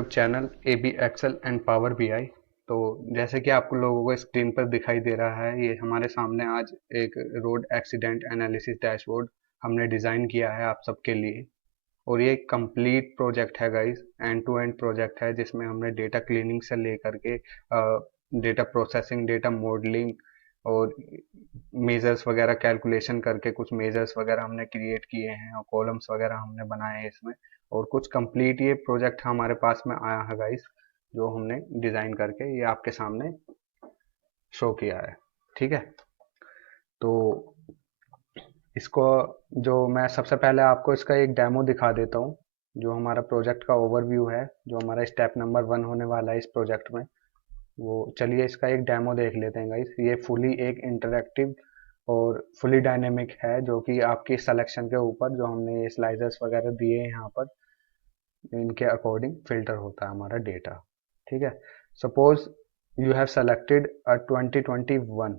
YouTube channel A B Excel and Power B I. तो जैसे कि आप लोगों को स्क्रीन पर दिखाई दे रहा है, ये हमारे सामने आज एक रोड एक्सीडेंट एनालिसिस डैशबोर्ड हमने डिज़ाइन किया है आप सबके लिए। और ये कंप्लीट प्रोजेक्ट है guys, end to end project है जिसमें हमने डेटा क्लीनिंग से लेकर के डेटा प्रोसेसिंग, डेटा मॉडलिंग और मेजर्स वगैरह कैलकुलेशन करके कुछ मेजर्स वगैरह हमने क्रिएट किए हैं और कॉलम्स वगैरह हमने बनाए हैं इसमें। और कुछ कंप्लीट ये प्रोजेक्ट हमारे पास में आया है गाइस, जो हमने डिज़ाइन करके ये आपके सामने शो किया है। ठीक है, तो इसको जो मैं सबसे पहले आपको इसका एक डेमो दिखा देता हूँ, जो हमारा प्रोजेक्ट का ओवरव्यू है, जो हमारा स्टेप नंबर 1 होने वाला है इस प्रोजेक्ट में। वो चलिए इसका एक डेमो देख लेते हैं गाइस। ये फुली एक इंटरैक्टिव और फुली डायनेमिक है, जो कि आपकी सिलेक्शन के ऊपर जो हमने ये स्लाइडर्स वगैरह दिए हैं यहाँ पर, इनके अकॉर्डिंग फिल्टर होता है हमारा डेटा। ठीक है, suppose you have selected a 2021,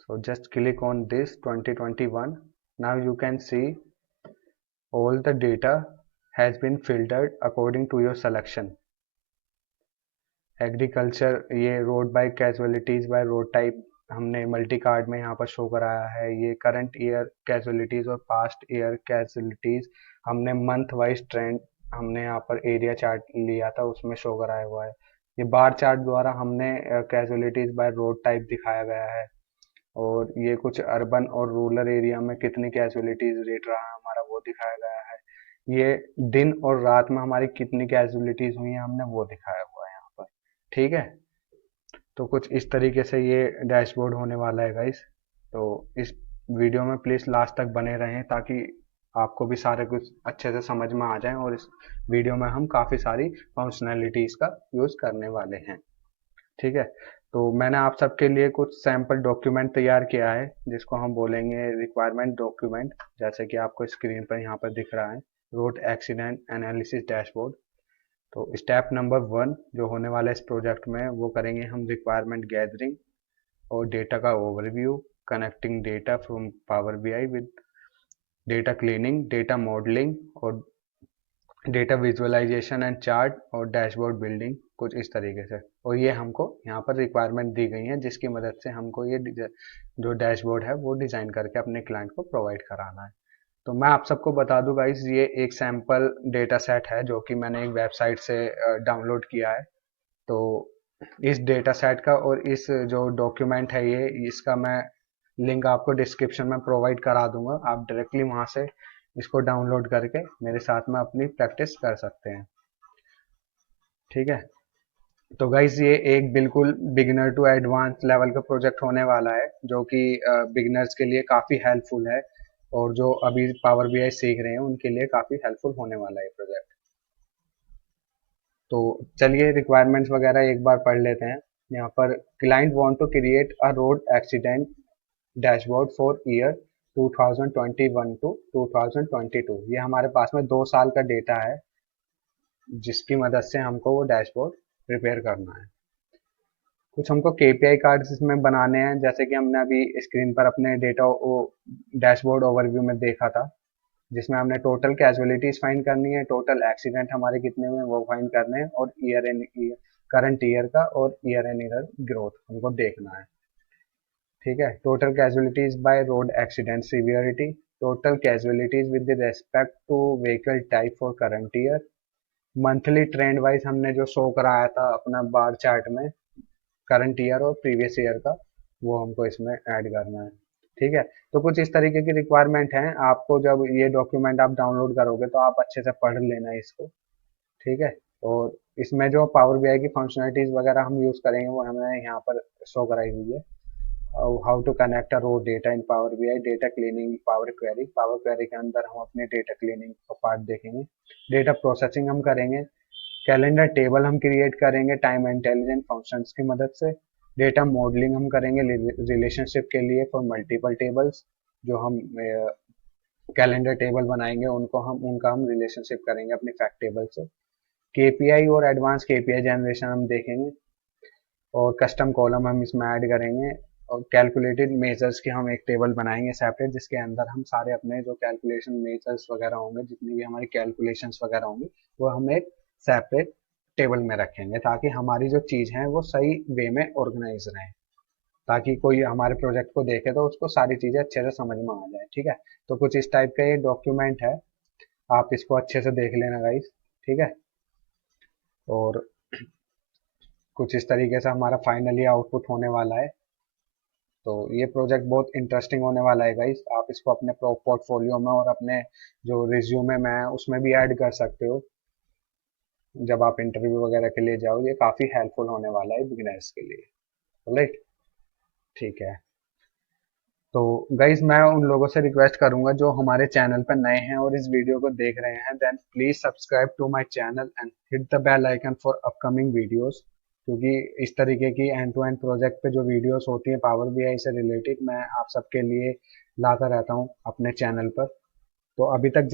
so just click on this 2021. Now you can see all the data has been filtered according to your selection. Agriculture, ये road by casualties by road type हमने multi card में यहाँ पर show कराया है। ये current year casualties और past year casualties हमने मंथ वाइज ट्रेंड हमने यहाँ पर एरिया चार्ट लिया था, उसमें शो कराया हुआ है। ये बार चार्ट द्वारा हमने कैजुअलिटीज बाय रोड टाइप दिखाया गया है। और ये कुछ अर्बन और रूरल एरिया में कितनी कैजुअलिटीज रेट रहा है हमारा, वो दिखाया गया है। ये दिन और रात में हमारी कितनी कैजुअलिटीज हुई हैं हमने वो दिखाया हुआ है यहाँ पर। ठीक है, तो कुछ इस तरीके से ये डैशबोर्ड होने वाला है गाइस। तो इस वीडियो में प्लीज़ लास्ट तक बने रहें ताकि आपको भी सारे कुछ अच्छे से समझ में आ जाए। और इस वीडियो में हम काफ़ी सारी फंक्शनैलिटीज़ का यूज़ करने वाले हैं। ठीक है, तो मैंने आप सबके लिए कुछ सैम्पल डॉक्यूमेंट तैयार किया है, जिसको हम बोलेंगे रिक्वायरमेंट डॉक्यूमेंट, जैसे कि आपको स्क्रीन पर यहाँ पर दिख रहा है, रोड एक्सीडेंट एनालिसिस डैशबोर्ड। तो स्टेप नंबर 1 जो होने वाला है इस प्रोजेक्ट में, वो करेंगे हम रिक्वायरमेंट गैदरिंग और डेटा का overview, connecting data from power BI with data cleaning, data modelling और डेटा विजुअलाइजेशन एंड चार्ट और डैशबोर्ड बिल्डिंग, कुछ इस तरीके से। और ये हमको यहाँ पर रिक्वायरमेंट दी गई है, जिसकी मदद से हमको ये जो डैशबोर्ड है वो डिज़ाइन करके अपने क्लाइंट को प्रोवाइड कराना है। तो मैं आप सबको बता दूं गाइस, ये एक सैम्पल डेटा सेट है जो कि मैंने एक वेबसाइट से डाउनलोड किया है। तो इस डेटा सेट का और इस जो डॉक्यूमेंट है ये, इसका मैं लिंक आपको डिस्क्रिप्शन में प्रोवाइड करा दूंगा। आप डायरेक्टली वहां से इसको डाउनलोड करके मेरे साथ में अपनी प्रैक्टिस कर सकते हैं। ठीक है, तो गाइज ये एक बिल्कुल बिगिनर टू एडवांस लेवल का प्रोजेक्ट होने वाला है, जो कि बिगिनर्स के लिए काफ़ी हेल्पफुल है। और जो अभी पावर बीआई सीख रहे हैं उनके लिए काफ़ी हेल्पफुल होने वाला है प्रोजेक्ट। तो चलिए रिक्वायरमेंट्स वगैरह एक बार पढ़ लेते हैं। यहाँ पर client want to create a road accident dashboard for year 2021 to 2022। ये हमारे पास में 2 साल का डेटा है, जिसकी मदद से हमको वो डैशबोर्ड प्रिपेयर करना है। कुछ हमको केपीआई कार्ड्स इसमें बनाने हैं, जैसे कि हमने अभी स्क्रीन पर अपने डेटा डैशबोर्ड ओवरव्यू में देखा था, जिसमें हमने टोटल कैजुअलिटीज फाइंड करनी है, टोटल एक्सीडेंट हमारे कितने हुए वो फाइंड करने हैं, और ईयर एंड करंट ईयर का और ईयर एंड ईयर ग्रोथ हमको देखना है। ठीक है, total casualties by road accident severity, total casualties with respect to vehicle type for current year, monthly trend wise हमने जो शो कराया था अपना बार चार्ट में करंट ईयर और प्रीवियस ईयर का, वो हमको इसमें ऐड करना है। ठीक है, तो कुछ इस तरीके की रिक्वायरमेंट है। आपको जब ये डॉक्यूमेंट आप डाउनलोड करोगे तो आप अच्छे से पढ़ लेना इसको। ठीक है, और इसमें जो पावर बीआई की फंक्शनलिटीज वगैरह हम यूज करेंगे वो हमें यहाँ पर शो कराई हुई है। How to connect a raw data in Power BI, data cleaning, Power Query के अंदर हम अपने डेटा क्लीनिंग का पार्ट देखेंगे। डेटा प्रोसेसिंग हम करेंगे, कैलेंडर टेबल हम क्रिएट करेंगे टाइम इंटेलिजेंट फंक्शंस की मदद से। डेटा मॉडलिंग हम करेंगे रिलेशनशिप के लिए फॉर मल्टीपल टेबल्स, जो हम कैलेंडर टेबल बनाएंगे उनका हम रिलेशनशिप करेंगे अपने फैक्ट टेबल से। केपीआई और एडवांस केपीआई जनरेशन हम देखेंगे, और कस्टम कॉलम हम इसमें ऐड करेंगे। कैलकुलेटेड मेजर्स की हम एक टेबल बनाएंगे सेपरेट, जिसके अंदर हम सारे अपने जो कैलकुलेशन मेजर्स वगैरह होंगे, जितनी भी हमारी कैलकुलेशंस वगैरह होंगी, वो हम एक सेपरेट टेबल में रखेंगे, ताकि हमारी जो चीज़ है वो सही वे में ऑर्गेनाइज रहे, ताकि कोई हमारे प्रोजेक्ट को देखे तो उसको सारी चीज़ें अच्छे से समझ में आ जाए। ठीक है, तो कुछ इस टाइप का ये डॉक्यूमेंट है, आप इसको अच्छे से देख लेना गाइस। ठीक है, और कुछ इस तरीके से हमारा फाइनली आउटपुट होने वाला है। तो ये प्रोजेक्ट बहुत इंटरेस्टिंग होने वाला है गाइस, आप इसको अपने पोर्टफोलियो में और अपने जो रिज्यूमे में है उसमें भी ऐड कर सकते हो, जब आप इंटरव्यू वगैरह के लिए जाओ। ये काफ़ी हेल्पफुल होने वाला है बिगिनर्स के लिए। राइट, ठीक है। तो गाइज मैं उन लोगों से रिक्वेस्ट करूंगा जो हमारे चैनल पर नए हैं और इस वीडियो को देख रहे हैं, then please subscribe to my channel and hit the bell icon for upcoming videos, क्योंकि इस तरीके की एंड टू एंड प्रोजेक्ट पे जो वीडियोस होती हैं पावर बीआई से रिलेटेड, मैं आप सबके लिए लाता रहता हूं अपने चैनल पर। तो अभी तक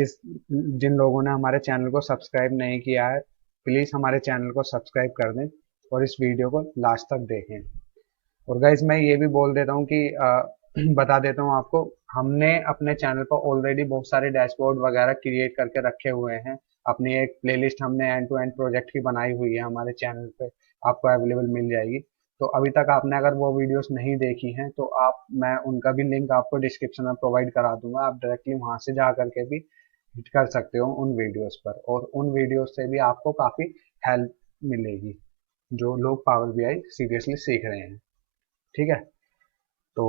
जिन लोगों ने हमारे चैनल को सब्सक्राइब नहीं किया है, प्लीज़ हमारे चैनल को सब्सक्राइब कर दें और इस वीडियो को लास्ट तक देखें। और गाइज मैं ये भी बोल देता हूँ कि बता देता हूँ आपको, हमने अपने चैनल पर ऑलरेडी बहुत सारे डैशबोर्ड वगैरह क्रिएट करके रखे हुए हैं। अपनी एक प्लेलिस्ट हमने एंड टू एंड प्रोजेक्ट की बनाई हुई है हमारे चैनल पे, आपको अवेलेबल मिल जाएगी। तो अभी तक आपने अगर वो वीडियोस नहीं देखी हैं तो आप, मैं उनका भी लिंक आपको डिस्क्रिप्शन में प्रोवाइड करा दूंगा, आप डायरेक्टली वहां से जा करके भी हिट कर सकते हो उन वीडियोस पर, और उन वीडियोस से भी आपको काफ़ी हेल्प मिलेगी जो लोग पावर बीआई सीरियसली सीख रहे हैं। ठीक है, तो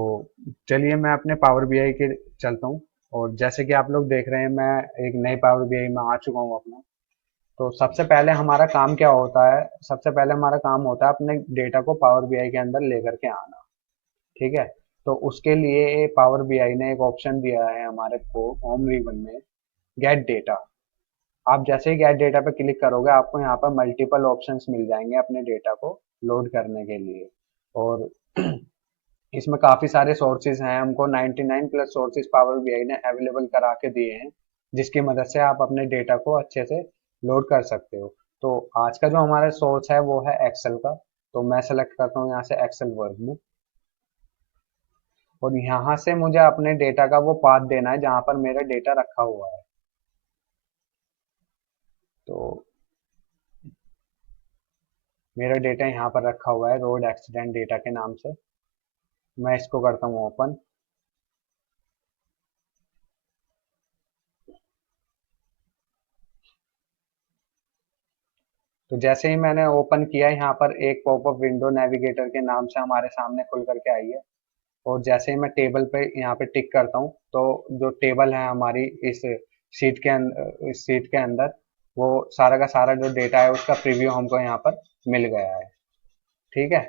चलिए मैं अपने पावर बीआई के चलता हूँ। और जैसे कि आप लोग देख रहे हैं, मैं एक नई पावर बीआई में आ चुका हूँ अपना। तो सबसे पहले हमारा काम क्या होता है, सबसे पहले हमारा काम होता है अपने डेटा को पावर बीआई के अंदर लेकर के आना। ठीक है, तो उसके लिए पावर बीआई ने एक ऑप्शन दिया है हमारे को होम रिबन में, गेट डेटा। आप जैसे ही गेट डेटा पे क्लिक करोगे, आपको यहाँ पर मल्टीपल ऑप्शंस मिल जाएंगे अपने डेटा को लोड करने के लिए। और इसमें काफ़ी सारे सोर्सेज हैं, हमको 99 प्लस सोर्सेज पावर बीआई ने अवेलेबल करा के दिए हैं, जिसकी मदद से आप अपने डेटा को अच्छे से लोड कर सकते हो। तो आज का जो हमारा सोर्स है वो है एक्सेल का। तो मैं सेलेक्ट करता हूँ यहाँ से एक्सेल वर्कबुक, और यहाँ से मुझे अपने डेटा का वो पाथ देना है जहाँ पर मेरा डेटा रखा हुआ है। तो मेरा डेटा यहाँ पर रखा हुआ है रोड एक्सीडेंट डेटा के नाम से। मैं इसको करता हूँ ओपन। तो जैसे ही मैंने ओपन किया, यहाँ पर एक पॉपअप विंडो नेविगेटर के नाम से हमारे सामने खुल करके आई है। और जैसे ही मैं टेबल पे यहाँ पे टिक करता हूँ, तो जो टेबल है हमारी इस शीट के अंदर, वो सारा का सारा जो डेटा है उसका प्रीव्यू हमको यहाँ पर मिल गया है। ठीक है,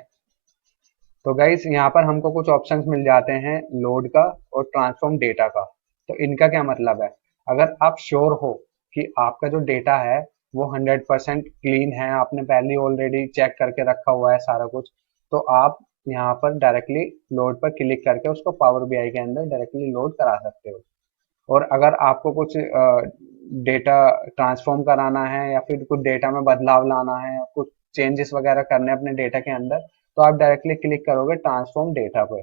तो गाइस यहाँ पर हमको कुछ ऑप्शंस मिल जाते हैं लोड का और ट्रांसफॉर्म डेटा का। तो इनका क्या मतलब है, अगर आप श्योर हो कि आपका जो डेटा है वो 100% क्लीन है, आपने पहले ऑलरेडी चेक करके रखा हुआ है सारा कुछ, तो आप यहाँ पर डायरेक्टली लोड पर क्लिक करके उसको पावर बीआई के अंदर डायरेक्टली लोड करा सकते हो। और अगर आपको कुछ डेटा ट्रांसफॉर्म कराना है या फिर कुछ डेटा में बदलाव लाना है, कुछ चेंजेस वगैरह करने हैं अपने डेटा के अंदर, तो आप डायरेक्टली क्लिक करोगे ट्रांसफॉर्म डेटा पे।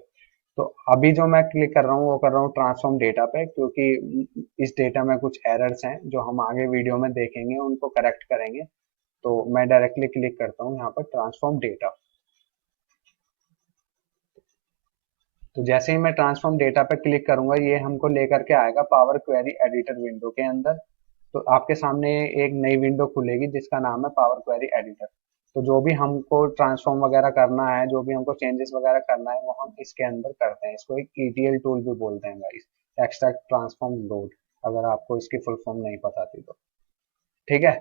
तो अभी जो मैं क्लिक कर रहा हूँ वो कर रहा हूँ ट्रांसफॉर्म डेटा पे, क्योंकि इस डेटा में कुछ एरर्स हैं जो हम आगे वीडियो में देखेंगे, उनको करेक्ट करेंगे। तो मैं डायरेक्टली क्लिक करता हूँ यहाँ पर ट्रांसफॉर्म डेटा। तो जैसे ही मैं ट्रांसफॉर्म डेटा पे क्लिक करूंगा, ये हमको लेकर के आएगा पावर क्वेरी एडिटर विंडो के अंदर। तो आपके सामने एक नई विंडो खुलेगी जिसका नाम है पावर क्वेरी एडिटर। तो जो भी हमको ट्रांसफॉर्म वगैरह करना है, जो भी हमको चेंजेस वगैरह करना है, वो हम इसके अंदर करते हैं। इसको एक ईटीएल टूल भी बोलते हैं गाइस, एक्सट्रैक्ट ट्रांसफॉर्म लोड, अगर आपको इसकी फुल फॉर्म नहीं पता थी तो। ठीक है,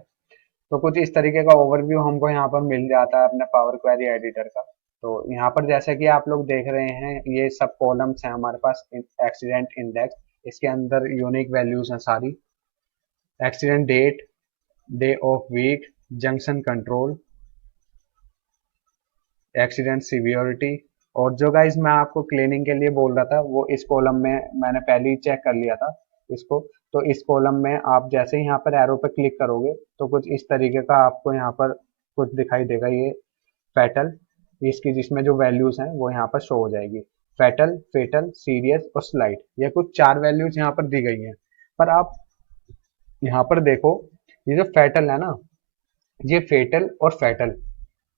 तो कुछ इस तरीके का ओवरव्यू हमको यहाँ पर मिल जाता है अपने पावर क्वेरी एडिटर का। तो यहाँ पर जैसे कि आप लोग देख रहे हैं, ये सब कॉलम्स हैं हमारे पास। एक्सीडेंट इंडेक्स, इसके अंदर यूनिक वैल्यूज हैं सारी। Accident date, day of week, junction control, accident severity. और जो गाइज मैं आपको क्लीनिंग के लिए बोल रहा था, वो इस कॉलम में मैंने पहले ही चेक कर लिया था इसको। तो इस कॉलम में आप जैसे ही यहाँ पर एरो पे क्लिक करोगे, तो कुछ इस तरीके का आपको यहाँ पर कुछ दिखाई देगा, ये फैटल, इसकी जिसमें जो वैल्यूज हैं वो यहाँ पर शो हो जाएगी। फैटल, फेटल, सीरियस और स्लाइड, ये कुछ 4 वैल्यूज यहाँ पर दी गई हैं। पर आप यहाँ पर देखो, ये जो फैटल है ना, ये फेटल और फैटल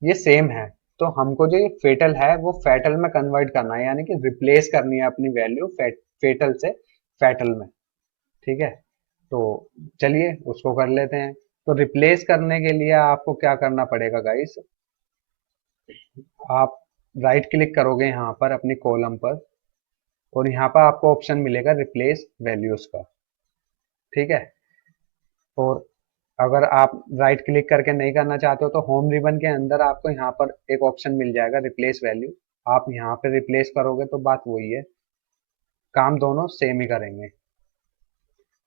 ये सेम है। तो हमको जो ये फेटल है वो फैटल में कन्वर्ट करना है, यानी कि रिप्लेस करनी है अपनी वैल्यू फेटल से फैटल में। ठीक है, तो चलिए उसको कर लेते हैं। तो रिप्लेस करने के लिए आपको क्या करना पड़ेगा गाइस, आप राइट क्लिक करोगे यहाँ पर अपनी कॉलम पर, और यहाँ पर आपको ऑप्शन मिलेगा रिप्लेस वैल्यूज का। ठीक है, और अगर आप राइट क्लिक करके नहीं करना चाहते हो तो होम रिबन के अंदर आपको यहाँ पर एक ऑप्शन मिल जाएगा रिप्लेस वैल्यू, आप यहाँ पे रिप्लेस करोगे तो बात वही है, काम दोनों सेम ही करेंगे।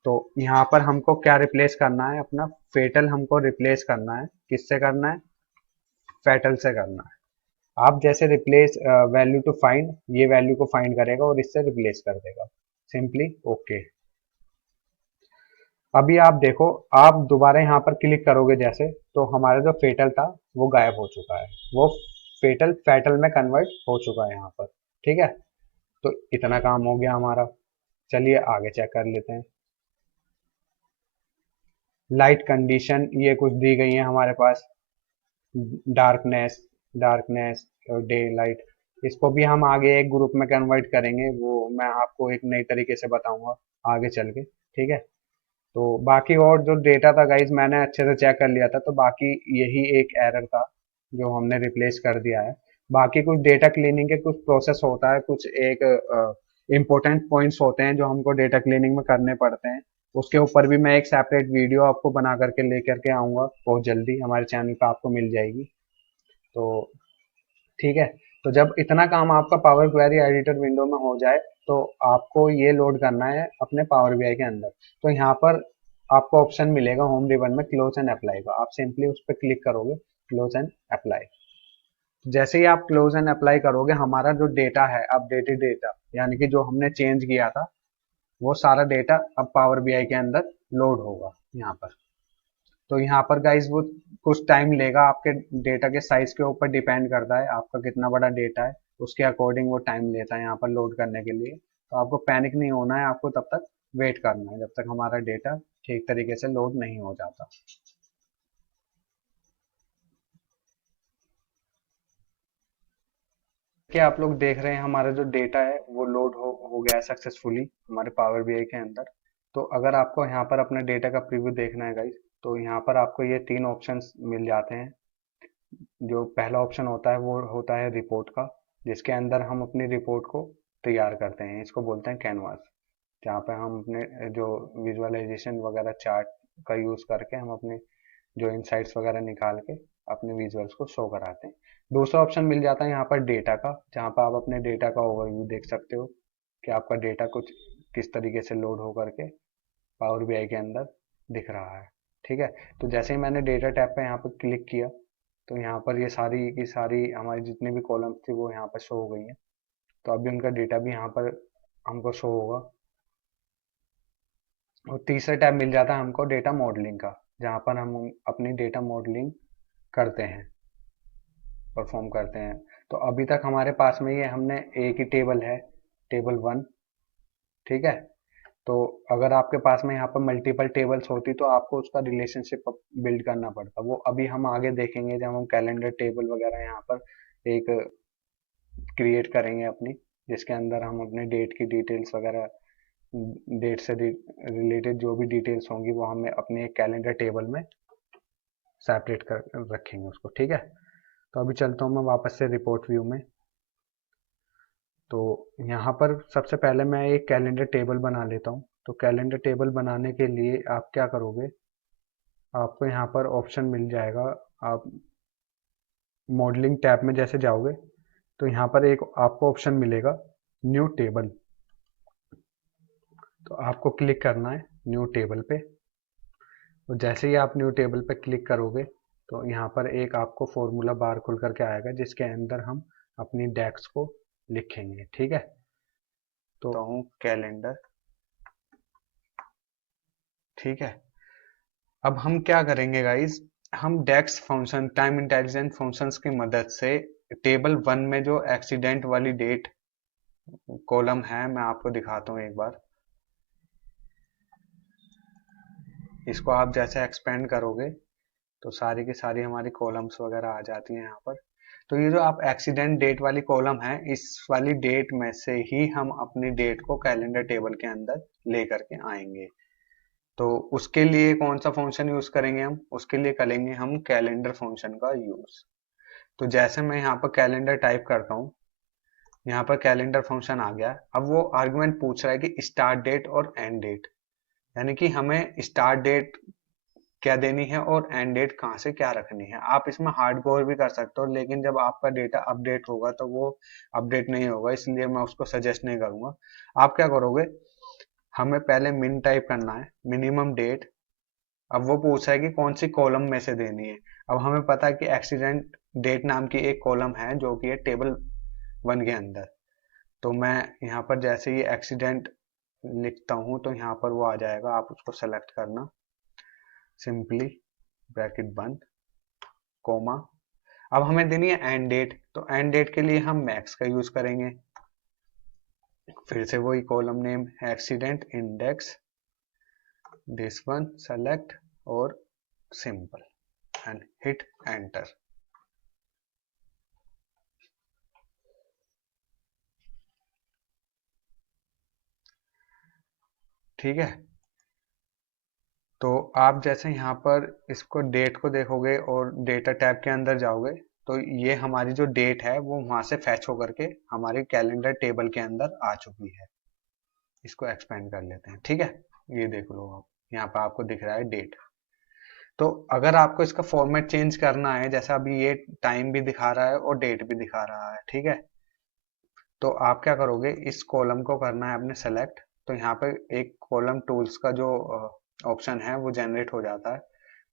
तो यहाँ पर हमको क्या रिप्लेस करना है, अपना फेटल हमको रिप्लेस करना है। किससे करना है, फेटल से करना है। आप जैसे रिप्लेस वैल्यू टू फाइंड, ये वैल्यू को फाइंड करेगा और इससे रिप्लेस कर देगा, सिंपली ओके। अभी आप देखो, आप दोबारा यहाँ पर क्लिक करोगे जैसे, तो हमारा जो फेटल था वो गायब हो चुका है, वो फेटल फैटल में कन्वर्ट हो चुका है यहाँ पर। ठीक है, तो इतना काम हो गया हमारा। चलिए आगे चेक कर लेते हैं। लाइट कंडीशन ये कुछ दी गई है हमारे पास, डार्कनेस, डार्कनेस और डे लाइट, इसको भी हम आगे एक ग्रुप में कन्वर्ट करेंगे, वो मैं आपको एक नई तरीके से बताऊंगा आगे चल के। ठीक है, तो बाकी और जो डेटा था गाइज मैंने अच्छे से चेक कर लिया था, तो बाकी यही एक एरर था जो हमने रिप्लेस कर दिया है। बाकी कुछ डेटा क्लीनिंग के कुछ प्रोसेस होता है, कुछ एक इम्पोर्टेंट पॉइंट्स होते हैं जो हमको डेटा क्लीनिंग में करने पड़ते हैं। उसके ऊपर भी मैं एक सेपरेट वीडियो आपको बना करके लेकर के आऊँगा बहुत जल्दी, हमारे चैनल पर आपको मिल जाएगी। तो ठीक है, तो जब इतना काम आपका पावर क्वेरी एडिटर विंडो में हो जाए तो आपको ये लोड करना है अपने पावर बीआई के अंदर। तो यहाँ पर आपको ऑप्शन मिलेगा होम रिबन में क्लोज एंड अप्लाई का, आप सिंपली उस पर क्लिक करोगे, क्लोज एंड अप्लाई। जैसे ही आप क्लोज एंड अप्लाई करोगे, हमारा जो डेटा है अपडेटेड डेटा, यानी कि जो हमने चेंज किया था वो सारा डेटा अब पावर बीआई के अंदर लोड होगा यहाँ पर। तो यहाँ पर गाइज वो कुछ टाइम लेगा, आपके डेटा के साइज के ऊपर डिपेंड करता है, आपका कितना बड़ा डेटा है उसके अकॉर्डिंग वो टाइम लेता है यहाँ पर लोड करने के लिए। तो आपको पैनिक नहीं होना है, आपको तब तक वेट करना है जब तक हमारा डेटा ठीक तरीके से लोड नहीं हो जाता। क्या आप लोग देख रहे हैं हमारा जो डेटा है वो लोड हो गया है सक्सेसफुली हमारे पावर बीआई के अंदर। तो अगर आपको यहाँ पर अपने डेटा का प्रीव्यू देखना है गाइज, तो यहाँ पर आपको ये 3 ऑप्शंस मिल जाते हैं। जो पहला ऑप्शन होता है वो होता है रिपोर्ट का, जिसके अंदर हम अपनी रिपोर्ट को तैयार करते हैं, इसको बोलते हैं कैनवास। जहाँ पे हम अपने जो विजुअलाइजेशन वगैरह चार्ट का यूज़ करके हम अपने जो इनसाइट्स वगैरह निकाल के अपने विजुअल्स को शो कराते हैं। दूसरा ऑप्शन मिल जाता है यहाँ पर डेटा का, जहाँ पर आप अपने डेटा का ओवरव्यू देख सकते हो कि आपका डेटा कुछ किस तरीके से लोड हो करके पावर बीआई के अंदर दिख रहा है। ठीक है, तो जैसे ही मैंने डेटा टैब पे यहाँ पर क्लिक किया, तो यहाँ पर ये सारी की सारी हमारी जितनी भी कॉलम्स थी वो यहाँ पर शो हो गई हैं। तो अभी उनका डेटा भी यहाँ पर हमको शो होगा। और तीसरा टैब मिल जाता है हमको डेटा मॉडलिंग का, जहाँ पर हम अपनी डेटा मॉडलिंग करते हैं, परफॉर्म करते हैं। तो अभी तक हमारे पास में ये हमने एक ही टेबल है, टेबल 1। ठीक है, तो अगर आपके पास में यहाँ पर मल्टीपल टेबल्स होती तो आपको उसका रिलेशनशिप बिल्ड करना पड़ता, वो अभी हम आगे देखेंगे जब हम कैलेंडर टेबल वगैरह यहाँ पर एक क्रिएट करेंगे अपनी, जिसके अंदर हम अपने डेट की डिटेल्स वगैरह, डेट से रिलेटेड जो भी डिटेल्स होंगी वो हमें अपने एक कैलेंडर टेबल में सेपरेट कर रखेंगे उसको। ठीक है, तो अभी चलता हूँ मैं वापस से रिपोर्ट व्यू में। तो यहाँ पर सबसे पहले मैं एक कैलेंडर टेबल बना लेता हूँ। तो कैलेंडर टेबल बनाने के लिए आप क्या करोगे, आपको यहाँ पर ऑप्शन मिल जाएगा, आप मॉडलिंग टैब में जैसे जाओगे तो यहाँ पर एक आपको ऑप्शन मिलेगा न्यू टेबल। तो आपको क्लिक करना है न्यू टेबल पे। तो जैसे ही आप न्यू टेबल पे क्लिक करोगे तो यहाँ पर एक आपको फॉर्मूला बार खुल करके आएगा, जिसके अंदर हम अपनी डेक्स को लिखेंगे। ठीक है, तो हूँ कैलेंडर। ठीक है, अब हम क्या करेंगे गाइज, हम डेक्स फंक्शन, टाइम इंटेलिजेंट फंक्शंस की मदद से टेबल 1 में जो एक्सीडेंट वाली डेट कॉलम है, मैं आपको दिखाता हूँ एक बार। इसको आप जैसे एक्सपेंड करोगे तो सारी की सारी हमारी कॉलम्स वगैरह आ जाती हैं यहाँ पर। तो ये जो आप एक्सीडेंट डेट वाली कॉलम है, इस वाली डेट में से ही हम अपनी डेट को कैलेंडर टेबल के अंदर ले करके आएंगे। तो उसके लिए कौन सा फंक्शन यूज करेंगे हम? उसके लिए करेंगे हम कैलेंडर फंक्शन का यूज। तो जैसे मैं यहाँ पर कैलेंडर टाइप करता हूँ, यहाँ पर कैलेंडर फंक्शन आ गया। अब वो आर्गुमेंट पूछ रहा है कि स्टार्ट डेट और एंड डेट, यानी कि हमें स्टार्ट डेट क्या देनी है और एंड डेट कहाँ से क्या रखनी है। आप इसमें हार्डकोर भी कर सकते हो, लेकिन जब आपका डेटा अपडेट होगा तो वो अपडेट नहीं होगा, इसलिए मैं उसको सजेस्ट नहीं करूंगा। आप क्या करोगे, हमें पहले मिन टाइप करना है, मिनिमम डेट। अब वो पूछा है कि कौन सी कॉलम में से देनी है। अब हमें पता है कि एक्सीडेंट डेट नाम की एक कॉलम है जो कि है टेबल 1 के अंदर। तो मैं यहाँ पर जैसे ही एक्सीडेंट लिखता हूँ तो यहाँ पर वो आ जाएगा, आप उसको सेलेक्ट करना, सिंपली ब्रैकेट बंद, कोमा। अब हमें देनी है एंड डेट, तो एंड डेट के लिए हम मैक्स का यूज करेंगे। फिर से वही कॉलम नेम है, accident index, this one select और सिंपल एंड हिट एंटर। ठीक है, तो आप जैसे यहाँ पर इसको डेट को देखोगे और डेटा टैब के अंदर जाओगे तो ये हमारी जो डेट है वो वहां से फैच होकर के हमारे कैलेंडर टेबल के अंदर आ चुकी है। इसको एक्सपेंड कर लेते हैं। ठीक है, ये देख लो आप, यहाँ पर आपको दिख रहा है डेट। तो अगर आपको इसका फॉर्मेट चेंज करना है, जैसा अभी ये टाइम भी दिखा रहा है और डेट भी दिखा रहा है, ठीक है, तो आप क्या करोगे, इस कॉलम को करना है अपने सेलेक्ट। तो यहाँ पे एक कॉलम टूल्स का जो ऑप्शन है वो जनरेट हो जाता है।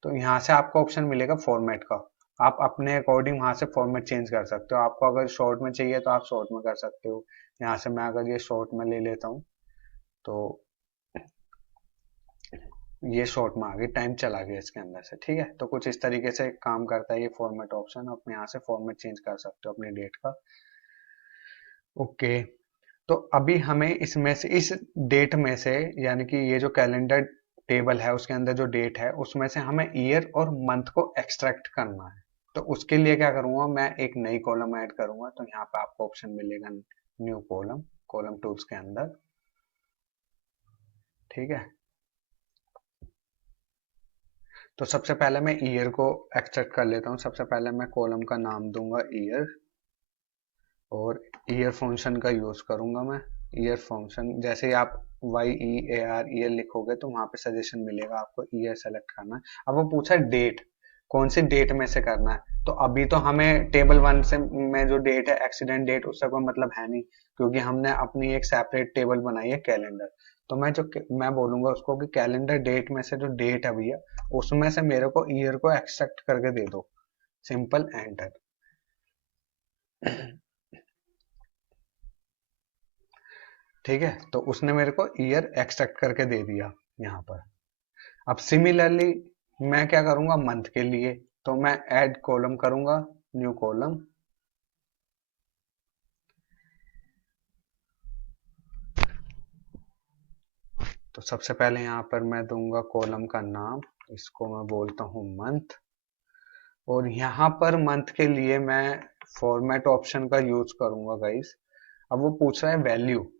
तो यहाँ से आपको ऑप्शन मिलेगा फॉर्मेट का। आप अपने अकॉर्डिंग वहां से फॉर्मेट चेंज कर सकते हो। आपको अगर शॉर्ट में चाहिए तो आप शॉर्ट में कर सकते हो। यहाँ से मैं अगर ये शॉर्ट में ले लेता हूँ तो ये शॉर्ट में आ गई, टाइम चला गया इसके अंदर से। ठीक है, तो कुछ इस तरीके से काम करता है ये फॉर्मेट ऑप्शन। आप यहाँ से फॉर्मेट चेंज कर सकते हो अपनी डेट का। ओके, तो अभी हमें इसमें से, इस डेट में से, यानी कि ये जो कैलेंडर टेबल है उसके अंदर जो डेट है उसमें से हमें ईयर और मंथ को एक्सट्रैक्ट करना है। तो उसके लिए क्या करूंगा, मैं एक नई कॉलम ऐड करूंगा। तो यहाँ पे आपको ऑप्शन मिलेगा न्यू कॉलम, कॉलम टूल्स के अंदर। ठीक है, तो सबसे पहले मैं ईयर को एक्सट्रैक्ट कर लेता हूँ। सबसे पहले मैं कॉलम का नाम दूंगा ईयर, और ईयर फंक्शन का यूज करूंगा मैं। ईयर फंक्शन, जैसे ही आप YEAR ईयर लिखोगे तो वहां पे सजेशन मिलेगा आपको ईयर सेलेक्ट करना है। अब वो पूछा डेट, कौन सी डेट में से करना है। तो अभी तो हमें टेबल 1 से में जो डेट है एक्सीडेंट डेट, उससे कोई मतलब है नहीं, क्योंकि हमने अपनी एक सेपरेट टेबल बनाई है कैलेंडर। तो मैं बोलूंगा उसको कि कैलेंडर डेट में से जो डेट है भैया, उसमें से मेरे को ईयर को एक्सट्रैक्ट करके दे दो, सिंपल एंटर। ठीक है, तो उसने मेरे को ईयर एक्सट्रैक्ट करके दे दिया यहाँ पर। अब सिमिलरली मैं क्या करूंगा मंथ के लिए, तो मैं ऐड कॉलम करूंगा, न्यू कॉलम। तो सबसे पहले यहाँ पर मैं दूंगा कॉलम का नाम, इसको मैं बोलता हूँ मंथ। और यहाँ पर मंथ के लिए मैं फॉर्मेट ऑप्शन का यूज करूंगा गाइस। अब वो पूछ रहा है वैल्यू,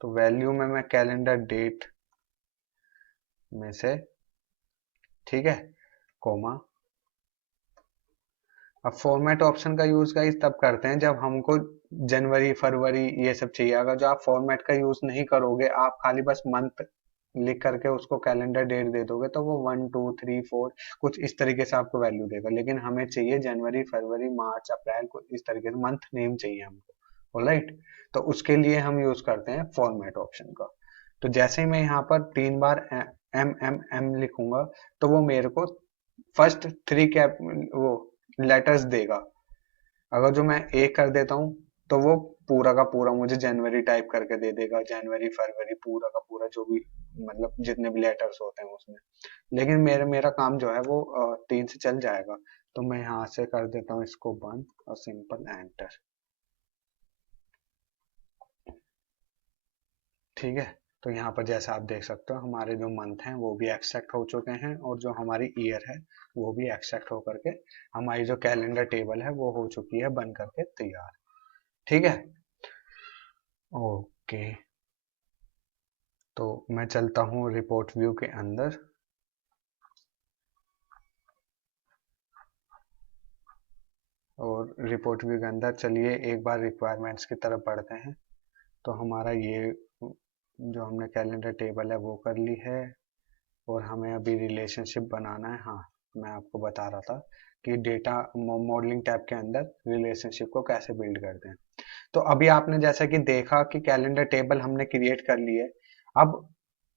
तो वैल्यू में मैं कैलेंडर डेट में से, ठीक है, कोमा। अब फॉर्मेट ऑप्शन का यूज गाइस तब करते हैं जब हमको जनवरी फरवरी ये सब चाहिए। अगर जो आप फॉर्मेट का यूज नहीं करोगे, आप खाली बस मंथ लिख करके उसको कैलेंडर डेट दे दोगे, तो वो 1 2 3 4 कुछ इस तरीके से आपको वैल्यू देगा। लेकिन हमें चाहिए जनवरी फरवरी मार्च अप्रैल, कुछ इस तरीके से मंथ नेम चाहिए हमको। ऑलराइट, तो उसके लिए हम यूज करते हैं फॉर्मेट ऑप्शन का। तो जैसे ही मैं यहाँ पर 3 बार M लिखूंगा तो वो मेरे को फर्स्ट 3 कैप वो लेटर्स देगा। अगर जो मैं एक कर देता हूँ तो वो पूरा का पूरा मुझे जनवरी टाइप करके दे देगा, जनवरी फरवरी पूरा का पूरा, जो भी मतलब जितने भी लेटर्स होते हैं उसमें। लेकिन मेरा काम जो है वो 3 से चल जाएगा। तो मैं यहाँ से कर देता हूँ इसको बंद और सिंपल एंटर। ठीक है, तो यहाँ पर जैसा आप देख सकते हो हमारे जो मंथ हैं वो भी एक्सट्रैक्ट हो चुके हैं और जो हमारी ईयर है वो भी एक्सट्रैक्ट हो करके हमारी जो कैलेंडर टेबल है वो हो चुकी है बन करके तैयार। ठीक है, ओके, तो मैं चलता हूँ रिपोर्ट व्यू के अंदर। और रिपोर्ट व्यू के अंदर चलिए एक बार रिक्वायरमेंट्स की तरफ बढ़ते हैं। तो हमारा ये जो हमने कैलेंडर टेबल है वो कर ली है और हमें अभी रिलेशनशिप बनाना है। हाँ, मैं आपको बता रहा था कि डेटा मॉडलिंग टैब के अंदर रिलेशनशिप को कैसे बिल्ड करते हैं। तो अभी आपने जैसा कि देखा कि कैलेंडर टेबल हमने क्रिएट कर ली है। अब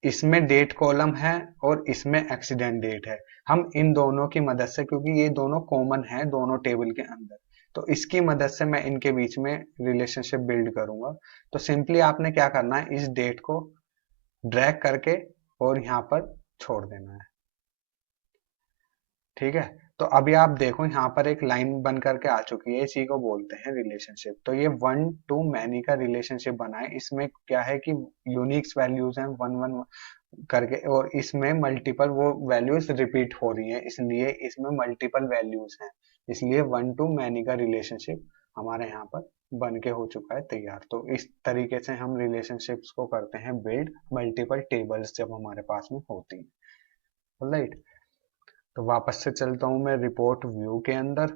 इसमें डेट कॉलम है और इसमें एक्सीडेंट डेट है। हम इन दोनों की मदद से, क्योंकि ये दोनों कॉमन है दोनों टेबल के अंदर, तो इसकी मदद से मैं इनके बीच में रिलेशनशिप बिल्ड करूंगा। तो सिंपली आपने क्या करना है, इस डेट को ड्रैग करके और यहाँ पर छोड़ देना है। ठीक है, तो अभी आप देखो यहाँ पर एक लाइन बन करके आ चुकी है, इसी को बोलते हैं रिलेशनशिप। तो ये वन टू मैनी का रिलेशनशिप बना है। इसमें क्या है कि यूनिक्स वैल्यूज हैं वन वन करके और इसमें मल्टीपल वो वैल्यूज रिपीट हो रही हैं, इसलिए इसमें मल्टीपल वैल्यूज हैं, इसलिए वन टू मैनी का रिलेशनशिप हमारे यहाँ पर बन के हो चुका है तैयार। तो इस तरीके से हम रिलेशनशिप्स को करते हैं बिल्ड मल्टीपल टेबल्स जब हमारे पास में होती है। राइट, तो वापस से चलता हूं मैं रिपोर्ट व्यू के अंदर।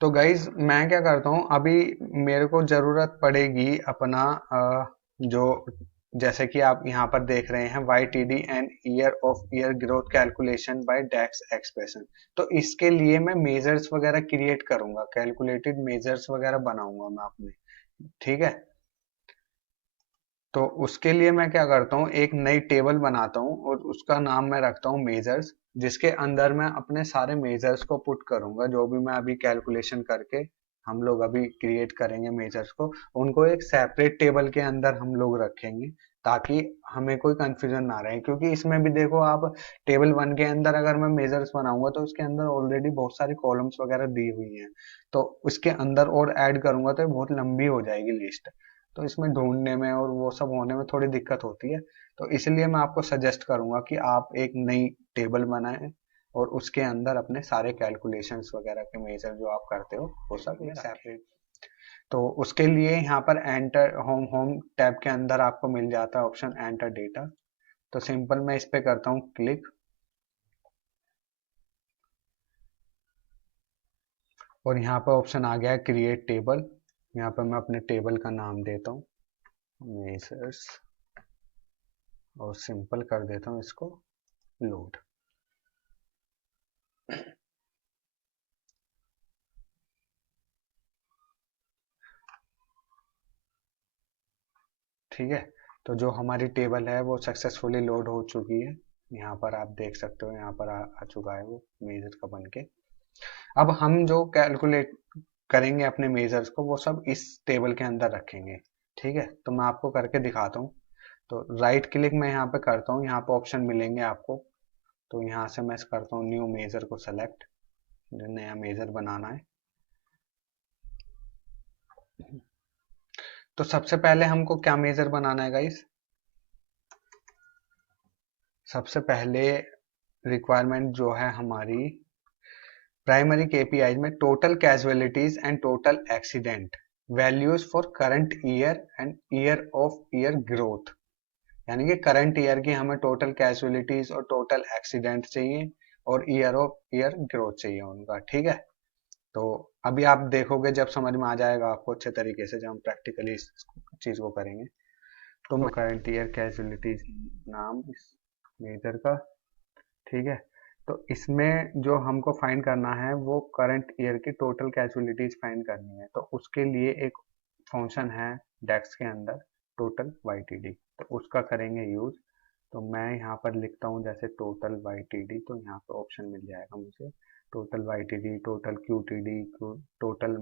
तो गाइज मैं क्या करता हूं, अभी मेरे को जरूरत पड़ेगी अपना जो, जैसे कि आप यहाँ पर देख रहे हैं YTD and year of year growth calculation by DAX expression. तो इसके लिए मैं मेजर्स वगैरह क्रिएट करूंगा, कैलकुलेटेड मेजर्स वगैरह बनाऊंगा मैं अपने। ठीक है, तो उसके लिए मैं क्या करता हूँ, एक नई टेबल बनाता हूँ और उसका नाम मैं रखता हूँ मेजर्स, जिसके अंदर मैं अपने सारे मेजर्स को पुट करूंगा, जो भी मैं अभी कैलकुलेशन करके हम लोग अभी क्रिएट करेंगे मेजर्स को, उनको एक सेपरेट टेबल के अंदर हम लोग रखेंगे ताकि हमें कोई कंफ्यूजन ना रहे। क्योंकि इसमें भी देखो आप, टेबल वन के अंदर अगर मैं मेजर्स बनाऊंगा तो उसके अंदर ऑलरेडी बहुत सारी कॉलम्स वगैरह दी हुई हैं, तो उसके अंदर और ऐड करूंगा तो बहुत लंबी हो जाएगी लिस्ट, तो इसमें ढूंढने में और वो सब होने में थोड़ी दिक्कत होती है। तो इसलिए मैं आपको सजेस्ट करूंगा कि आप एक नई टेबल बनाएं और उसके अंदर अपने सारे कैलकुलेशंस वगैरह के मेजर जो आप करते हो वो सब एक सेपरेट। तो उसके लिए यहाँ पर एंटर होम होम टैब के अंदर आपको मिल जाता है ऑप्शन एंटर डेटा। तो सिंपल मैं इस पे करता हूँ क्लिक और यहाँ पर ऑप्शन आ गया है क्रिएट टेबल। यहाँ पर मैं अपने टेबल का नाम देता हूँ मेजर्स और सिंपल कर देता हूँ इसको लोड। ठीक है, तो जो हमारी टेबल है वो सक्सेसफुली लोड हो चुकी है। यहाँ पर आप देख सकते हो, यहाँ पर आ चुका है वो मेजर का बन के। अब हम जो कैलकुलेट करेंगे अपने मेजर्स को वो सब इस टेबल के अंदर रखेंगे। ठीक है, तो मैं आपको करके दिखाता हूँ। तो राइट क्लिक मैं यहाँ पे करता हूँ, यहाँ पे ऑप्शन मिलेंगे आपको। तो यहाँ से मैं करता हूँ न्यू मेजर को सेलेक्ट, जो नया मेजर बनाना है। तो सबसे पहले हमको क्या मेजर बनाना है गाइस, सबसे पहले रिक्वायरमेंट जो है हमारी प्राइमरी केपीआई में total casualties and total accident values for current year and year of year growth, यानी कि करंट ईयर की हमें टोटल कैजुअलिटीज और टोटल एक्सीडेंट चाहिए और ईयर ऑफ ईयर ग्रोथ चाहिए उनका। ठीक है, तो अभी आप देखोगे जब समझ में आ जाएगा आपको अच्छे तरीके से जब हम प्रैक्टिकली इस चीज को करेंगे। तो करंट ईयर कैजुअलिटीज नाम इस मेजर का। ठीक है, तो इसमें जो हमको फाइंड करना है वो करंट ईयर की टोटल कैजुअलिटीज फाइंड करनी है। तो उसके लिए एक फंक्शन है डेक्स के अंदर टोटल YTD, तो उसका करेंगे यूज। तो मैं यहाँ पर लिखता हूँ जैसे टोटल YTD, तो यहाँ पर ऑप्शन मिल जाएगा मुझे total YTD, total QTD, total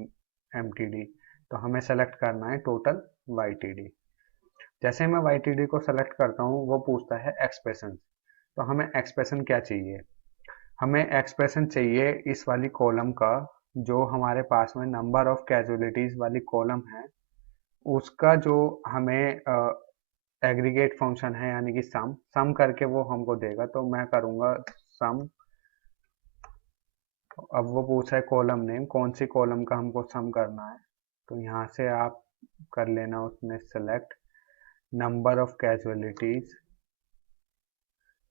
MTD। तो हमें सेलेक्ट करना है टोटल YTD। जैसे मैं YTD को सेलेक्ट करता हूँ वो पूछता है एक्सप्रेशन। तो हमें एक्सप्रेशन क्या चाहिए, हमें एक्सप्रेशन चाहिए इस वाली कॉलम का, जो हमारे पास में नंबर ऑफ कैजुअलिटीज वाली कॉलम है उसका जो हमें एग्रीगेट फंक्शन है यानी कि सम करके वो हमको देगा। तो मैं करूँगा सम। अब वो पूछा है कॉलम नेम, कौन सी कॉलम का हमको सम करना है। तो यहाँ से आप कर लेना उसमें select number of casualties,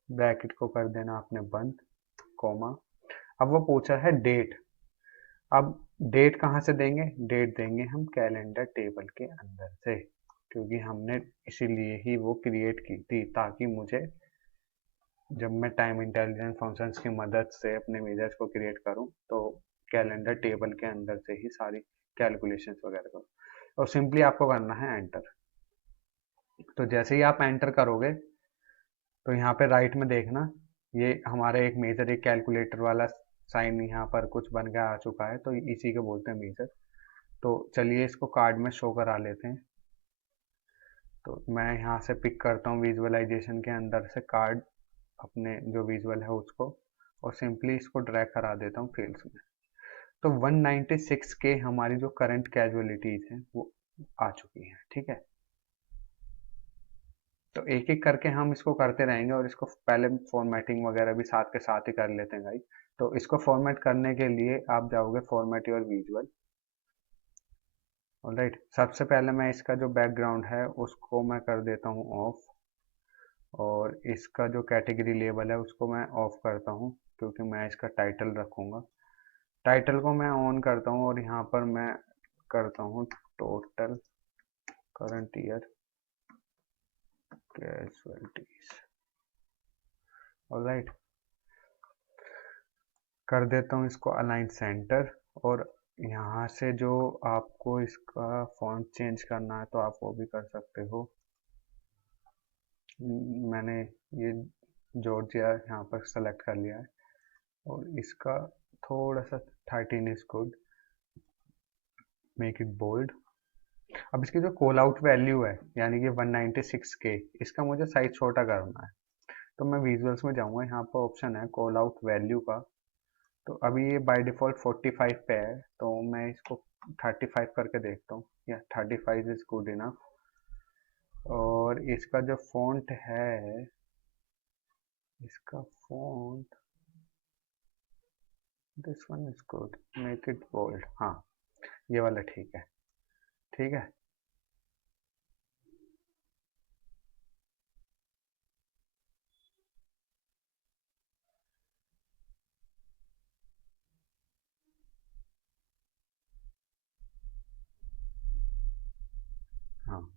bracket को कर देना आपने बंद, कॉमा। अब वो पूछा है डेट। अब डेट कहाँ से देंगे? डेट देंगे हम कैलेंडर टेबल के अंदर से, क्योंकि हमने इसीलिए ही वो क्रिएट की थी ताकि मुझे जब मैं टाइम इंटेलिजेंस फंक्शंस की मदद से अपने मेजर्स को क्रिएट करूं तो कैलेंडर टेबल के अंदर से ही सारी कैलकुलेशंस वगैरह करूं। और सिंपली आपको करना है एंटर। तो जैसे ही आप एंटर करोगे तो यहाँ पे राइट में देखना ये हमारा एक मेजर, एक कैलकुलेटर वाला साइन यहाँ पर कुछ बन के आ चुका है, तो इसी को बोलते हैं मेजर। तो चलिए इसको कार्ड में शो करा लेते हैं। तो मैं यहाँ से पिक करता हूँ विजुअलाइजेशन के अंदर से कार्ड, अपने जो विजुअल है उसको, और सिंपली इसको ड्रैग करा देता हूँ फील्ड्स में। तो 196 के हमारी जो करंट कैजुअलिटीज हैं वो आ चुकी हैं। ठीक है, तो एक एक करके हम इसको करते रहेंगे और इसको पहले फॉर्मेटिंग वगैरह भी साथ के साथ ही कर लेते हैं गाइस। तो इसको फॉर्मेट करने के लिए आप जाओगे फॉर्मेट योर विजुअल। ऑलराइट, सबसे पहले मैं इसका जो बैकग्राउंड है उसको मैं कर देता हूँ ऑफ, और इसका जो कैटेगरी लेबल है उसको मैं ऑफ करता हूँ, क्योंकि मैं इसका टाइटल रखूँगा। टाइटल को मैं ऑन करता हूँ और यहाँ पर मैं करता हूँ total current year casualties. Alright, कर देता हूँ इसको अलाइन सेंटर। और यहाँ से जो आपको इसका फॉन्ट चेंज करना है तो आप वो भी कर सकते हो। मैंने ये जॉर्जिया यहाँ पर सेलेक्ट कर लिया है, और इसका थोड़ा सा 13 is good, make it bold. अब इसकी जो कॉल आउट वैल्यू है यानी कि 196 के, इसका मुझे साइज छोटा करना है। तो मैं विजुअल्स में जाऊँगा, यहाँ पर ऑप्शन है कॉल आउट वैल्यू का। तो अभी ये बाय डिफ़ॉल्ट 45 पे है, तो मैं इसको 35 करके देखता हूँ, या 35 इज गुड इनफ। और इसका जो फॉन्ट है, इसका font this one is good, make it bold. हाँ, ये वाला ठीक है। ठीक है, हाँ।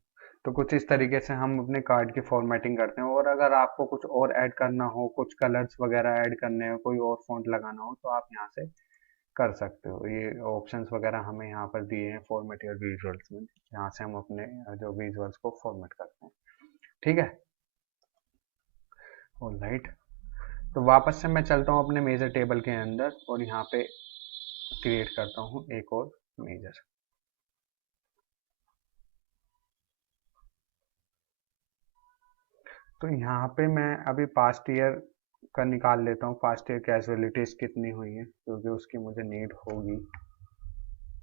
तो कुछ इस तरीके से हम अपने कार्ड की फॉर्मेटिंग करते हैं। और अगर आपको कुछ और ऐड करना हो, कुछ कलर्स वगैरह ऐड करने हो, कोई और फॉन्ट लगाना हो, तो आप यहाँ से कर सकते हो। ये ऑप्शंस वगैरह हमें यहाँ पर दिए हैं फॉर्मेट योर विजुअल्स में, यहाँ से हम अपने जो विजुअल्स को फॉर्मेट करते हैं। ठीक है, ऑलराइट। तो वापस से मैं चलता हूँ अपने मेजर टेबल के अंदर और यहाँ पे क्रिएट करता हूँ एक और मेजर। तो यहाँ पे मैं अभी पास्ट ईयर का निकाल लेता हूँ, पास्ट ईयर कैजुअलिटीज कितनी हुई है, क्योंकि उसकी मुझे नीड होगी।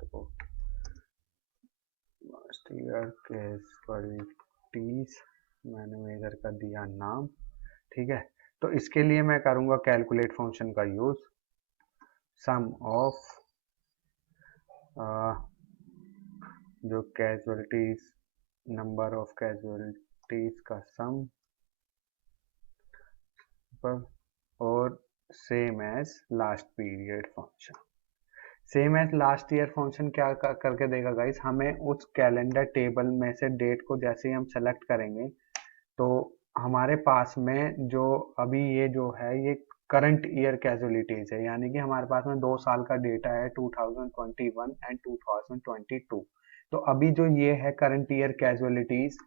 तो पास्ट ईयर कैजुअलिटीज मैंने मेजर का दिया नाम। ठीक है, तो इसके लिए मैं करूँगा कैलकुलेट फंक्शन का यूज। सम ऑफ जो कैजुअलिटीज, नंबर ऑफ कैजुअलिटीज का सम पर, और same as last period function. Same as last year function क्या करके देगा गाइस, हमें उस कैलेंडर टेबल में से डेट को जैसे ही हम सेलेक्ट करेंगे तो हमारे पास में जो अभी ये जो है ये करंट ईयर कैजुअलिटीज है, यानी कि हमारे पास में 2 साल का डेटा है 2021 एंड 2022। तो अभी जो ये है करंट ईयर कैजुअलिटीज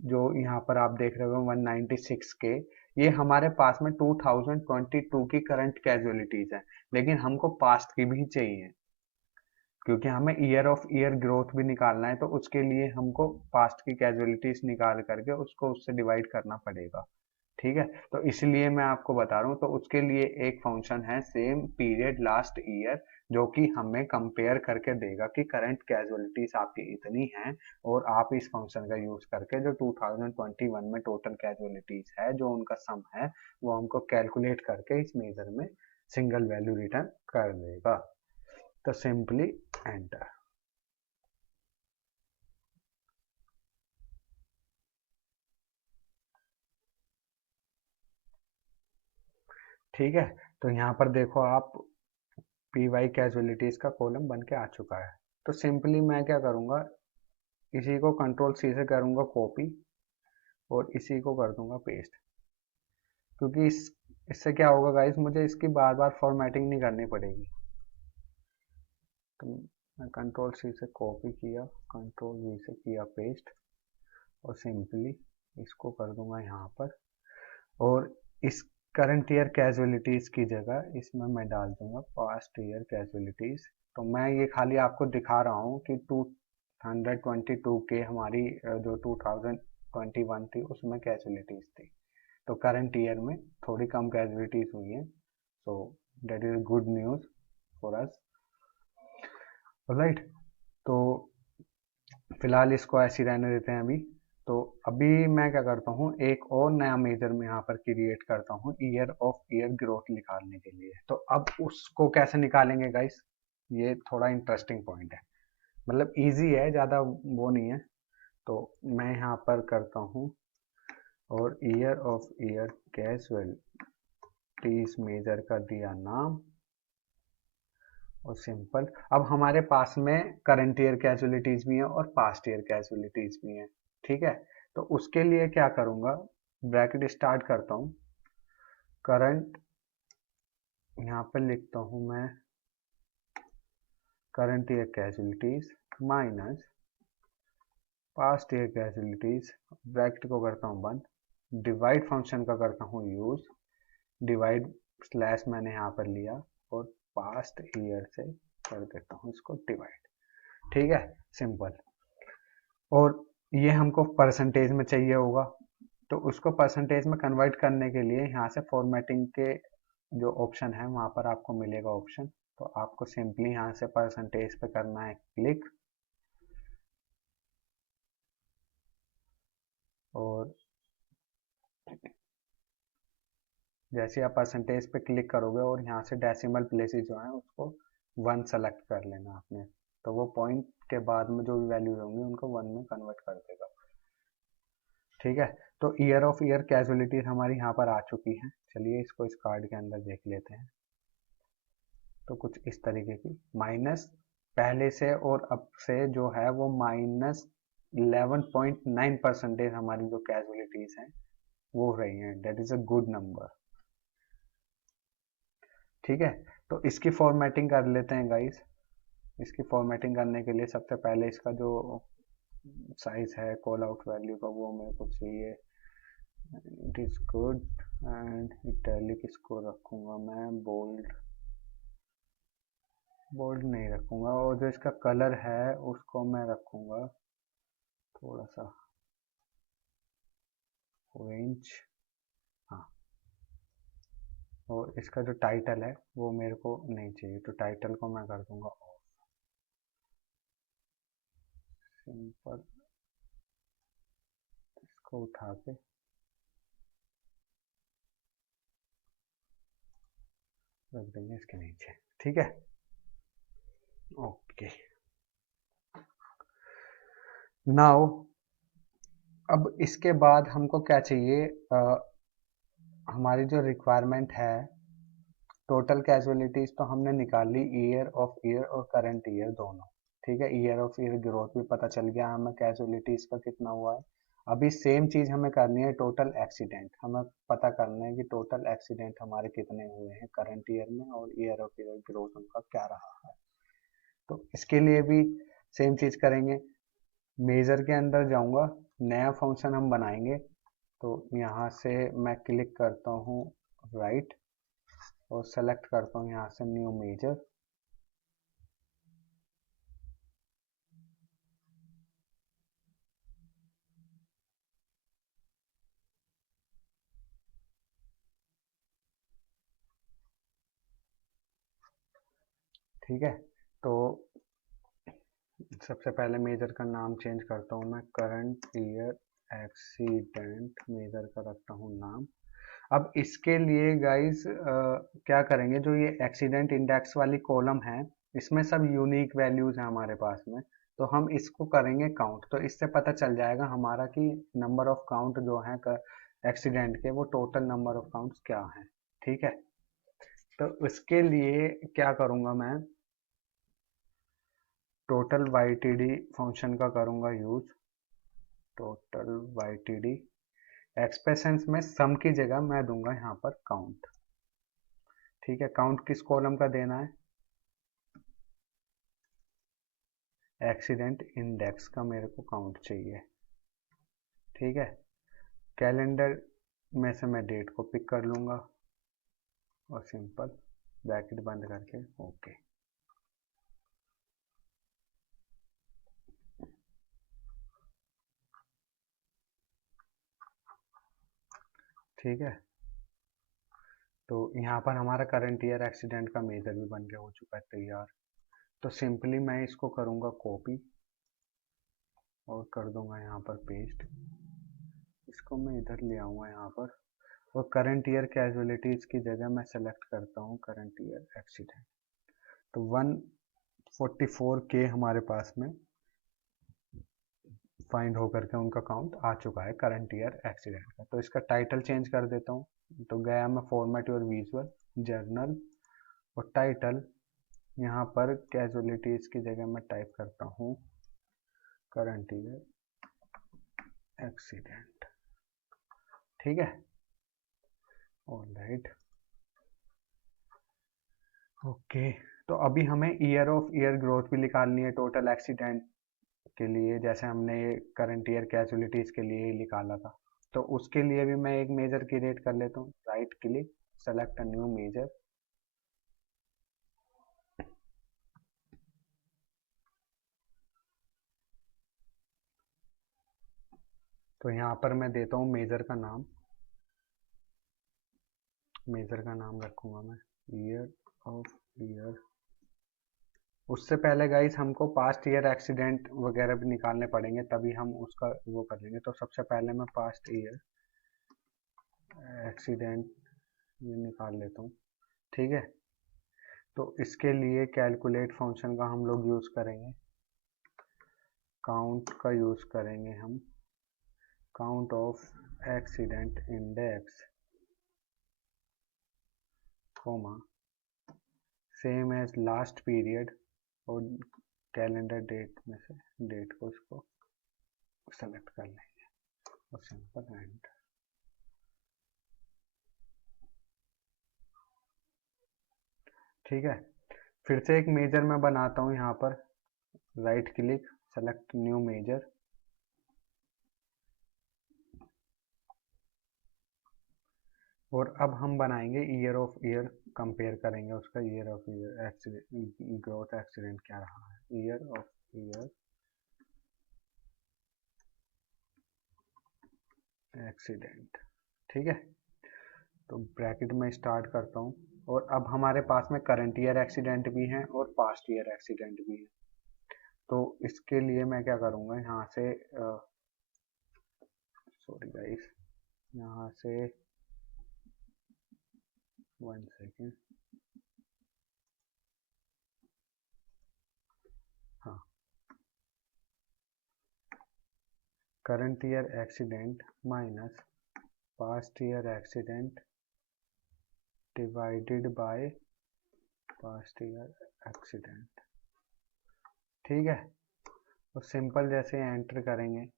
जो यहाँ पर आप देख रहे हो 196 के, ये हमारे पास में 2022 की करंट कैजुअलिटीज है। लेकिन हमको पास्ट की भी चाहिए, क्योंकि हमें ईयर ऑफ ईयर ग्रोथ भी निकालना है, तो उसके लिए हमको पास्ट की कैजुअलिटीज निकाल करके उसको उससे डिवाइड करना पड़ेगा। ठीक है, तो इसलिए मैं आपको बता रहा हूँ। तो उसके लिए एक फंक्शन है सेम पीरियड लास्ट ईयर, जो कि हमें कंपेयर करके देगा कि करंट कैजुअलिटीज आपकी इतनी हैं, और आप इस फंक्शन का यूज करके जो 2021 में टोटल कैजुअलिटीज है जो उनका सम है वो हमको कैलकुलेट करके इस मेजर में सिंगल वैल्यू रिटर्न कर देगा। तो सिंपली एंटर। ठीक है, तो यहाँ पर देखो आप पी वाई कैजुअलिटीज का कॉलम बन के आ चुका है। तो सिंपली मैं क्या करूँगा, इसी को कंट्रोल सी से करूँगा कॉपी और इसी को कर दूंगा पेस्ट, क्योंकि इससे क्या होगा गाइस, मुझे इसकी बार बार फॉर्मेटिंग नहीं करनी पड़ेगी। तो मैं कंट्रोल सी से कॉपी किया, कंट्रोल वी से किया पेस्ट, और सिंपली इसको कर दूंगा यहाँ पर, और इस करंट ईयर कैजुअलिटीज की जगह इसमें मैं डाल दूंगा पास्ट ईयर कैजुअलिटीज। तो मैं ये खाली आपको दिखा रहा हूँ कि 222 के हमारी जो 2021 थी उसमें कैजुअलिटीज थी, तो करंट ईयर में थोड़ी कम कैजुअलिटीज हुई हैं। So that is good news for us, right. तो फिलहाल इसको ऐसे ही रहने देते हैं अभी। तो अभी मैं क्या करता हूँ, एक और नया मेजर में यहाँ पर क्रिएट करता हूँ ईयर ऑफ ईयर ग्रोथ निकालने के लिए। तो अब उसको कैसे निकालेंगे गाइस, ये थोड़ा इंटरेस्टिंग पॉइंट है, मतलब इजी है, ज़्यादा वो नहीं है। तो मैं यहाँ पर करता हूँ और year of year casualties measure का दिया नाम, और सिंपल। अब हमारे पास में करंट ईयर कैजुअलिटीज भी है और पास्ट ईयर कैजुअलिटीज भी है, ठीक है। तो उसके लिए क्या करूंगा, ब्रैकेट स्टार्ट करता हूँ, करंट, यहाँ पर लिखता हूँ मैं current year casualties minus past year casualties, bracket को करता हूँ बंद, डिवाइड फंक्शन का करता हूँ यूज, डिवाइड स्लैश मैंने यहाँ पर लिया और पास्ट ईयर से कर देता हूँ इसको डिवाइड, ठीक है, सिंपल। और ये हमको परसेंटेज में चाहिए होगा, तो उसको परसेंटेज में कन्वर्ट करने के लिए यहाँ से फॉर्मेटिंग के जो ऑप्शन है वहाँ पर आपको मिलेगा ऑप्शन। तो आपको सिंपली यहाँ से परसेंटेज पे करना है क्लिक, और जैसे आप परसेंटेज पे क्लिक करोगे और यहाँ से डेसिमल प्लेसेस जो है उसको 1 सेलेक्ट कर लेना आपने, तो वो पॉइंट के बाद में जो भी वैल्यूज होंगी उनको 1 में कन्वर्ट कर देगा, ठीक है। तो ईयर ऑफ ईयर कैजुअलिटीज हमारी यहाँ पर आ चुकी है। चलिए इसको इस कार्ड के अंदर देख लेते हैं। तो कुछ इस तरीके की माइनस पहले से और अब से जो है वो माइनस 11.9% हमारी जो कैजुअलिटीज हैं वो हो रही हैं, that is a good number, ठीक है। तो इसकी फॉर्मेटिंग कर लेते हैं गाइस। इसकी फॉर्मेटिंग करने के लिए सबसे पहले इसका जो साइज है कॉल आउट वैल्यू का वो मेरे को चाहिए, it is good, and italic इसको रखूंगा मैं, बोल्ड बोल्ड नहीं रखूंगा, और जो इसका कलर है उसको मैं रखूंगा थोड़ा सा ऑरेंज, हाँ। और इसका जो टाइटल है वो मेरे को नहीं चाहिए, तो टाइटल को मैं कर दूंगा ऑफ, सिंपल। इसको उठा के रख देंगे इसके नीचे, ठीक है, ओके। नाउ अब इसके बाद हमको क्या चाहिए, हमारी जो रिक्वायरमेंट है टोटल कैजुअलिटीज तो हमने निकाल ली ईयर ऑफ ईयर और करंट ईयर दोनों, ठीक है। ईयर ऑफ ईयर ग्रोथ भी पता चल गया हमें कैजुअलिटीज का कितना हुआ है। अभी सेम चीज हमें करनी है टोटल एक्सीडेंट, हमें पता करना है कि टोटल एक्सीडेंट हमारे कितने हुए हैं करंट ईयर में और ईयर ऑफ ईयर ग्रोथ उनका क्या रहा है। तो इसके लिए भी सेम चीज करेंगे, मेजर के अंदर जाऊंगा, नया फंक्शन हम बनाएंगे। तो यहाँ से मैं क्लिक करता हूँ राइट और सेलेक्ट करता हूँ यहाँ से न्यू मेजर, ठीक है, तो सबसे पहले मेजर का नाम चेंज करता हूँ मैं, करंट ईयर एक्सीडेंट मेजर का रखता हूँ नाम। अब इसके लिए गाइस क्या करेंगे, जो ये एक्सीडेंट इंडेक्स वाली कॉलम है इसमें सब यूनिक वैल्यूज हैं हमारे पास में, तो हम इसको करेंगे काउंट। तो इससे पता चल जाएगा हमारा कि नंबर ऑफ काउंट जो है एक्सीडेंट के, वो टोटल नंबर ऑफ काउंट्स क्या हैं। ठीक है, तो उसके लिए क्या करूँगा मैं, टोटल YTD फंक्शन का करूँगा यूज। टोटल YTD एक्सप्रेशंस में सम की जगह मैं दूंगा यहाँ पर काउंट। ठीक है, काउंट किस कॉलम का देना है, एक्सीडेंट इंडेक्स का मेरे को काउंट चाहिए। ठीक है, कैलेंडर में से मैं डेट को पिक कर लूँगा और सिंपल ब्रैकेट बंद करके ओके। ठीक है, तो यहाँ पर हमारा करंट ईयर एक्सीडेंट का मेजर भी बन के हो चुका है तैयार। तो सिंपली मैं इसको करूँगा कॉपी और कर दूंगा यहाँ पर पेस्ट। इसको मैं इधर ले आऊँगा यहाँ पर, और करंट ईयर कैजुअलिटीज़ की जगह मैं सेलेक्ट करता हूँ करंट ईयर एक्सीडेंट। तो 144 के हमारे पास में फाइंड होकर के उनका काउंट आ चुका है करंट ईयर एक्सीडेंट का। तो इसका टाइटल चेंज कर देता हूँ। तो गया मैं फॉर्मेट योर विजुअल जर्नल, और टाइटल यहाँ पर कैजुअलिटीज़ की जगह मैं टाइप करता हूँ करंट ईयर एक्सीडेंट। ठीक है, ऑलराइट, ओके। तो अभी हमें ईयर ऑफ ईयर ग्रोथ भी निकालनी है टोटल एक्सीडेंट के लिए, जैसे हमने करंट ईयर कैजुअलिटीज के लिए निकाला था। तो उसके लिए भी मैं एक मेजर क्रिएट कर लेता हूँ, right click, select a new measure. तो यहाँ पर मैं देता हूँ मेजर का नाम, मेजर का नाम रखूंगा मैं ईयर ऑफ ईयर। उससे पहले गाइस हमको पास्ट ईयर एक्सीडेंट वगैरह भी निकालने पड़ेंगे, तभी हम उसका वो कर लेंगे। तो सबसे पहले मैं पास्ट ईयर एक्सीडेंट ये निकाल लेता हूँ। ठीक है, तो इसके लिए कैलकुलेट फंक्शन का हम लोग यूज़ करेंगे, काउंट का यूज़ करेंगे हम, count of accident index comma same as last period, और कैलेंडर डेट में से डेट को इसको सेलेक्ट कर लेंगे और सिंपल एंड। ठीक है, फिर से एक मेजर मैं बनाता हूँ यहाँ पर, right click, select new measure, और अब हम बनाएंगे ईयर ऑफ ईयर, कंपेयर करेंगे उसका year of year accident growth accident क्या रहा है, ईयर ऑफ ईयर एक्सीडेंट। ठीक है, तो ब्रैकेट में स्टार्ट करता हूँ, और अब हमारे पास में करंट ईयर एक्सीडेंट भी हैं और पास्ट ईयर एक्सीडेंट भी हैं। तो इसके लिए मैं क्या करूँगा, यहाँ से सॉरी गाइस, यहाँ से 1 सेकेंड, हाँ, current year accident minus past year accident divided by past year accident. ठीक है, तो सिंपल जैसे एंटर करेंगे,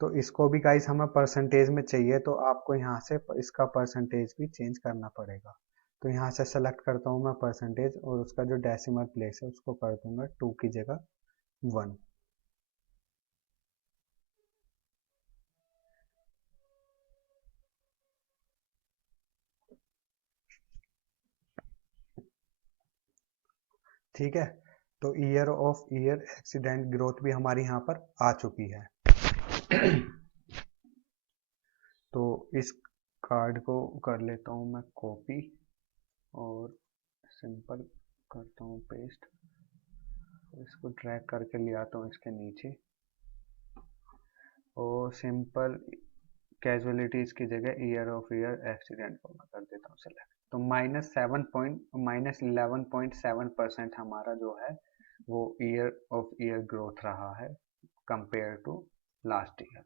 तो इसको भी गाइस हमें परसेंटेज में चाहिए, तो आपको यहाँ से इसका परसेंटेज भी चेंज करना पड़ेगा। तो यहाँ से सेलेक्ट करता हूँ मैं परसेंटेज, और उसका जो डेसिमल प्लेस है उसको कर दूंगा 2 की जगह 1। ठीक है, तो year of year accident growth भी हमारी यहाँ पर आ चुकी है। तो इस कार्ड को कर लेता हूँ मैं कॉपी और सिंपल करता हूँ पेस्ट, इसको ड्रैग करके ले आता हूँ इसके नीचे और सिंपल कैजुअलिटीज की जगह ईयर ऑफ ईयर एक्सीडेंट को मैं कर देता हूँ सेलेक्ट। तो -11.7% हमारा जो है वो ईयर ऑफ ईयर ग्रोथ रहा है कंपेयर टू लास्ट ईयर।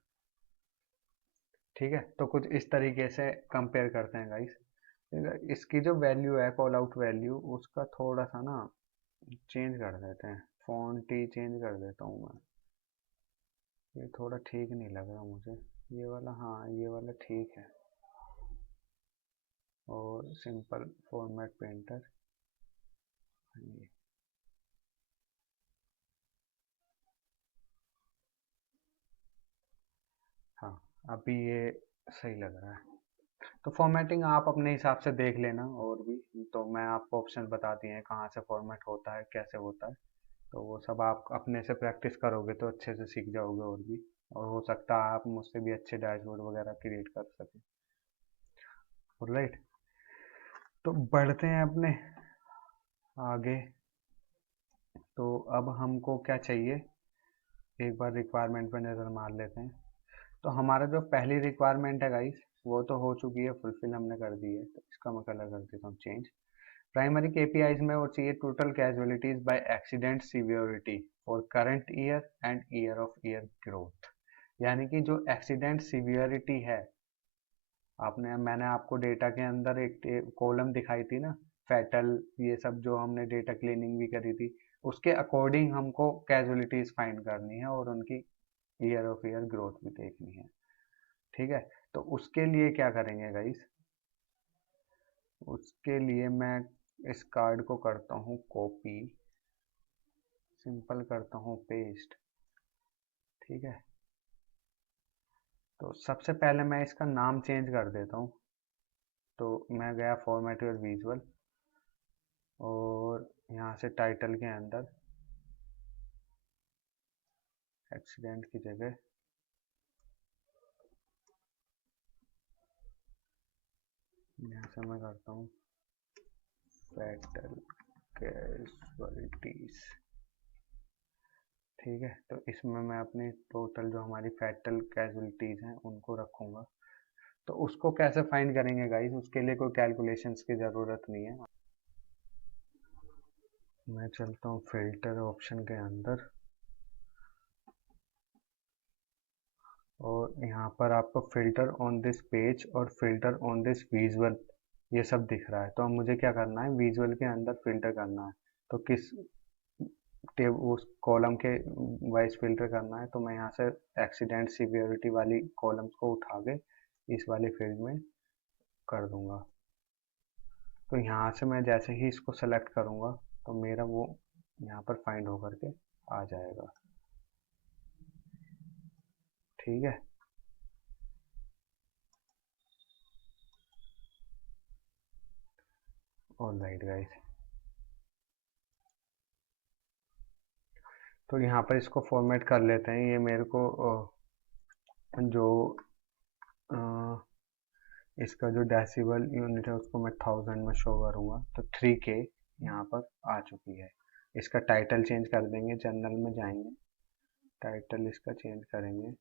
ठीक है, तो कुछ इस तरीके से कंपेयर करते हैं गाइस। इसकी जो वैल्यू है कॉल आउट वैल्यू, उसका थोड़ा सा ना चेंज कर देते हैं, फॉन्ट ही चेंज कर देता हूँ मैं, ये थोड़ा ठीक नहीं लग रहा मुझे, ये वाला, हाँ ये वाला ठीक है। और सिंपल फॉर्मेट पेंटर, ये हाँ अभी ये सही लग रहा है। तो फॉर्मेटिंग आप अपने हिसाब से देख लेना, और भी तो मैं आपको ऑप्शन बता दिए हैं कहाँ से फॉर्मेट होता है, कैसे होता है, तो वो सब आप अपने से प्रैक्टिस करोगे तो अच्छे से सीख जाओगे। और भी, और हो सकता है आप मुझसे भी अच्छे डैशबोर्ड वगैरह क्रिएट कर सकें। राइट, तो बढ़ते हैं अपने आगे। तो अब हमको क्या चाहिए, एक बार रिक्वायरमेंट पर नज़र मार लेते हैं। तो हमारा जो पहली रिक्वायरमेंट है गाइस, वो तो हो चुकी है, फुलफिल हमने कर दी है, तो इसका मैं कलर कर देता हूँ चेंज। प्राइमरी केपीआईज में वो चाहिए total casualties by accident severity for current year and year of year growth. यानी कि जो एक्सीडेंट सीवियरिटी है, मैंने आपको डेटा के अंदर एक कॉलम दिखाई थी ना, फैटल, ये सब जो हमने डेटा क्लीनिंग भी करी थी, उसके अकॉर्डिंग हमको कैजुअलिटीज फाइंड करनी है और उनकी ईयर ऑफ ईयर ग्रोथ भी देखनी है। ठीक है, तो उसके लिए क्या करेंगे गाइस, उसके लिए मैं इस कार्ड को करता हूँ कॉपी, सिंपल करता हूँ पेस्ट। ठीक है, तो सबसे पहले मैं इसका नाम चेंज कर देता हूँ। तो मैं गया फॉर्मेट योर विजुअल और यहाँ से टाइटल के अंदर एक्सीडेंट की जगह यहाँ से मैं करता हूँ फैटल कैजुअलिटीज। ठीक है, तो इसमें मैं अपनी टोटल जो हमारी फैटल कैजुअलिटीज हैं उनको रखूँगा। तो उसको कैसे फाइंड करेंगे गाइस, उसके लिए कोई कैलकुलेशंस की ज़रूरत नहीं है। मैं चलता हूँ फिल्टर ऑप्शन के अंदर और यहाँ पर आपको फिल्टर ऑन दिस पेज और फिल्टर ऑन दिस विजुअल ये सब दिख रहा है। तो अब मुझे क्या करना है, विजुअल के अंदर फिल्टर करना है। तो किस उस कॉलम के वाइज फिल्टर करना है, तो मैं यहाँ से एक्सीडेंट सीवियरिटी वाली कॉलम्स को उठा के इस वाले फील्ड में कर दूंगा। तो यहाँ से मैं जैसे ही इसको सेलेक्ट करूँगा तो मेरा वो यहाँ पर फाइंड होकर के आ जाएगा। ठीक है, ऑलराइट गाइस, तो यहाँ पर इसको फॉर्मेट कर लेते हैं। ये मेरे को जो इसका जो डेसिबल यूनिट है उसको मैं 1000 में शो करूँगा। तो 3K यहाँ पर आ चुकी है। इसका टाइटल चेंज कर देंगे, जनरल में जाएंगे, टाइटल इसका चेंज करेंगे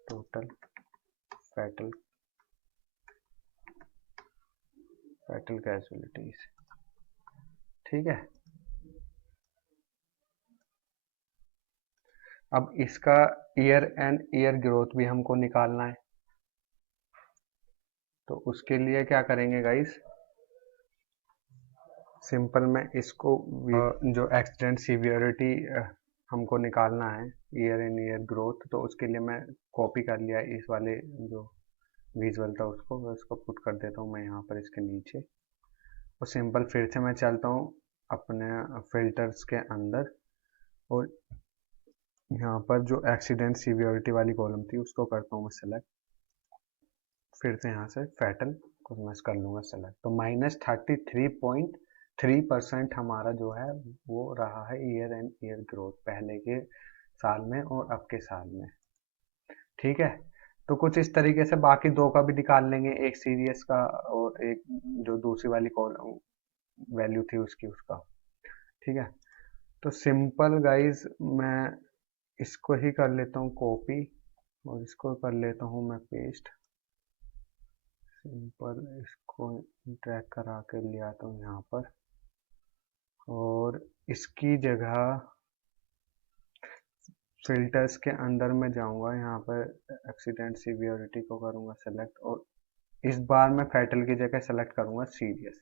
टोटल फैटल कैजुअलिटीज। ठीक है, अब इसका ईयर एंड ईयर ग्रोथ भी हमको निकालना है। तो उसके लिए क्या करेंगे गाइस, सिंपल में इसको जो एक्सीडेंट सीवियरिटी हमको निकालना है, ईयर एंड ईयर ग्रोथ, तो उसके लिए मैं कॉपी कर लिया इस वाले जो विजुअल था उसको पुट कर देता हूँ मैं यहाँ पर इसके नीचे। और सिंपल फिर से मैं चलता हूँ अपने फिल्टर्स के अंदर और यहाँ पर जो एक्सीडेंट सीवियरिटी वाली कॉलम थी उसको करता हूँ मैं सेलेक्ट। फिर से यहाँ से फैटल को मैं कर लूँगा सेलेक्ट। तो -33.3% हमारा जो है वो रहा है ईयर एंड ईयर ग्रोथ पहले के साल में और अब के साल में। ठीक है, तो कुछ इस तरीके से बाकी दो का भी निकाल लेंगे, एक सीरियस का और एक जो दूसरी वाली कॉलम वैल्यू थी उसकी उसका। ठीक है, तो सिंपल गाइज मैं इसको ही कर लेता हूँ कॉपी और इसको कर लेता हूँ मैं पेस्ट। सिंपल इसको ड्रैग करा के ले आता हूँ यहाँ पर और इसकी जगह फिल्टर्स के अंदर में जाऊंगा, यहाँ पर एक्सीडेंट सीवियरिटी को करूंगा सेलेक्ट और इस बार मैं फैटल की जगह सेलेक्ट करूंगा सीरियस,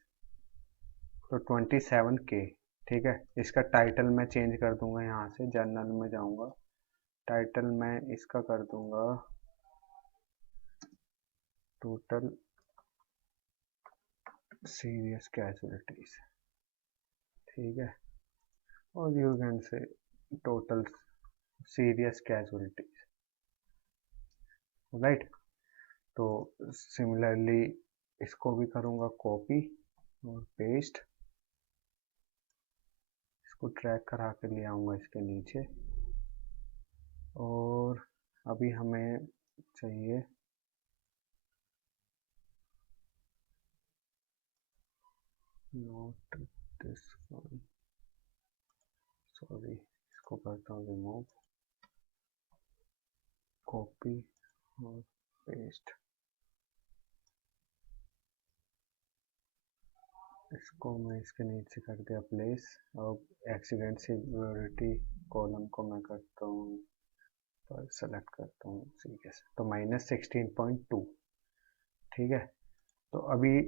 तो 27K। ठीक है, इसका टाइटल मैं चेंज कर दूंगा, यहाँ से जर्नल में जाऊंगा, टाइटल मैं इसका कर दूंगा टोटल सीरियस कैजुअलिटीज। ठीक है, और you can say total serious casualties, right. तो सिमिलरली इसको भी करूंगा कॉपी और पेस्ट, इसको ट्रैक करा के ले आऊंगा इसके नीचे और अभी हमें चाहिए नोट दिस वन, सॉरी, इसको करता हूँ रिमूव, कॉपी और पेस्ट, इसको मैं इसके नीचे कर दिया प्लेस। अब एक्सीडेंट सीवियरिटी कॉलम को मैं करता हूँ पर सेलेक्ट करता हूँ सीरियस, तो -16.2। ठीक है, तो अभी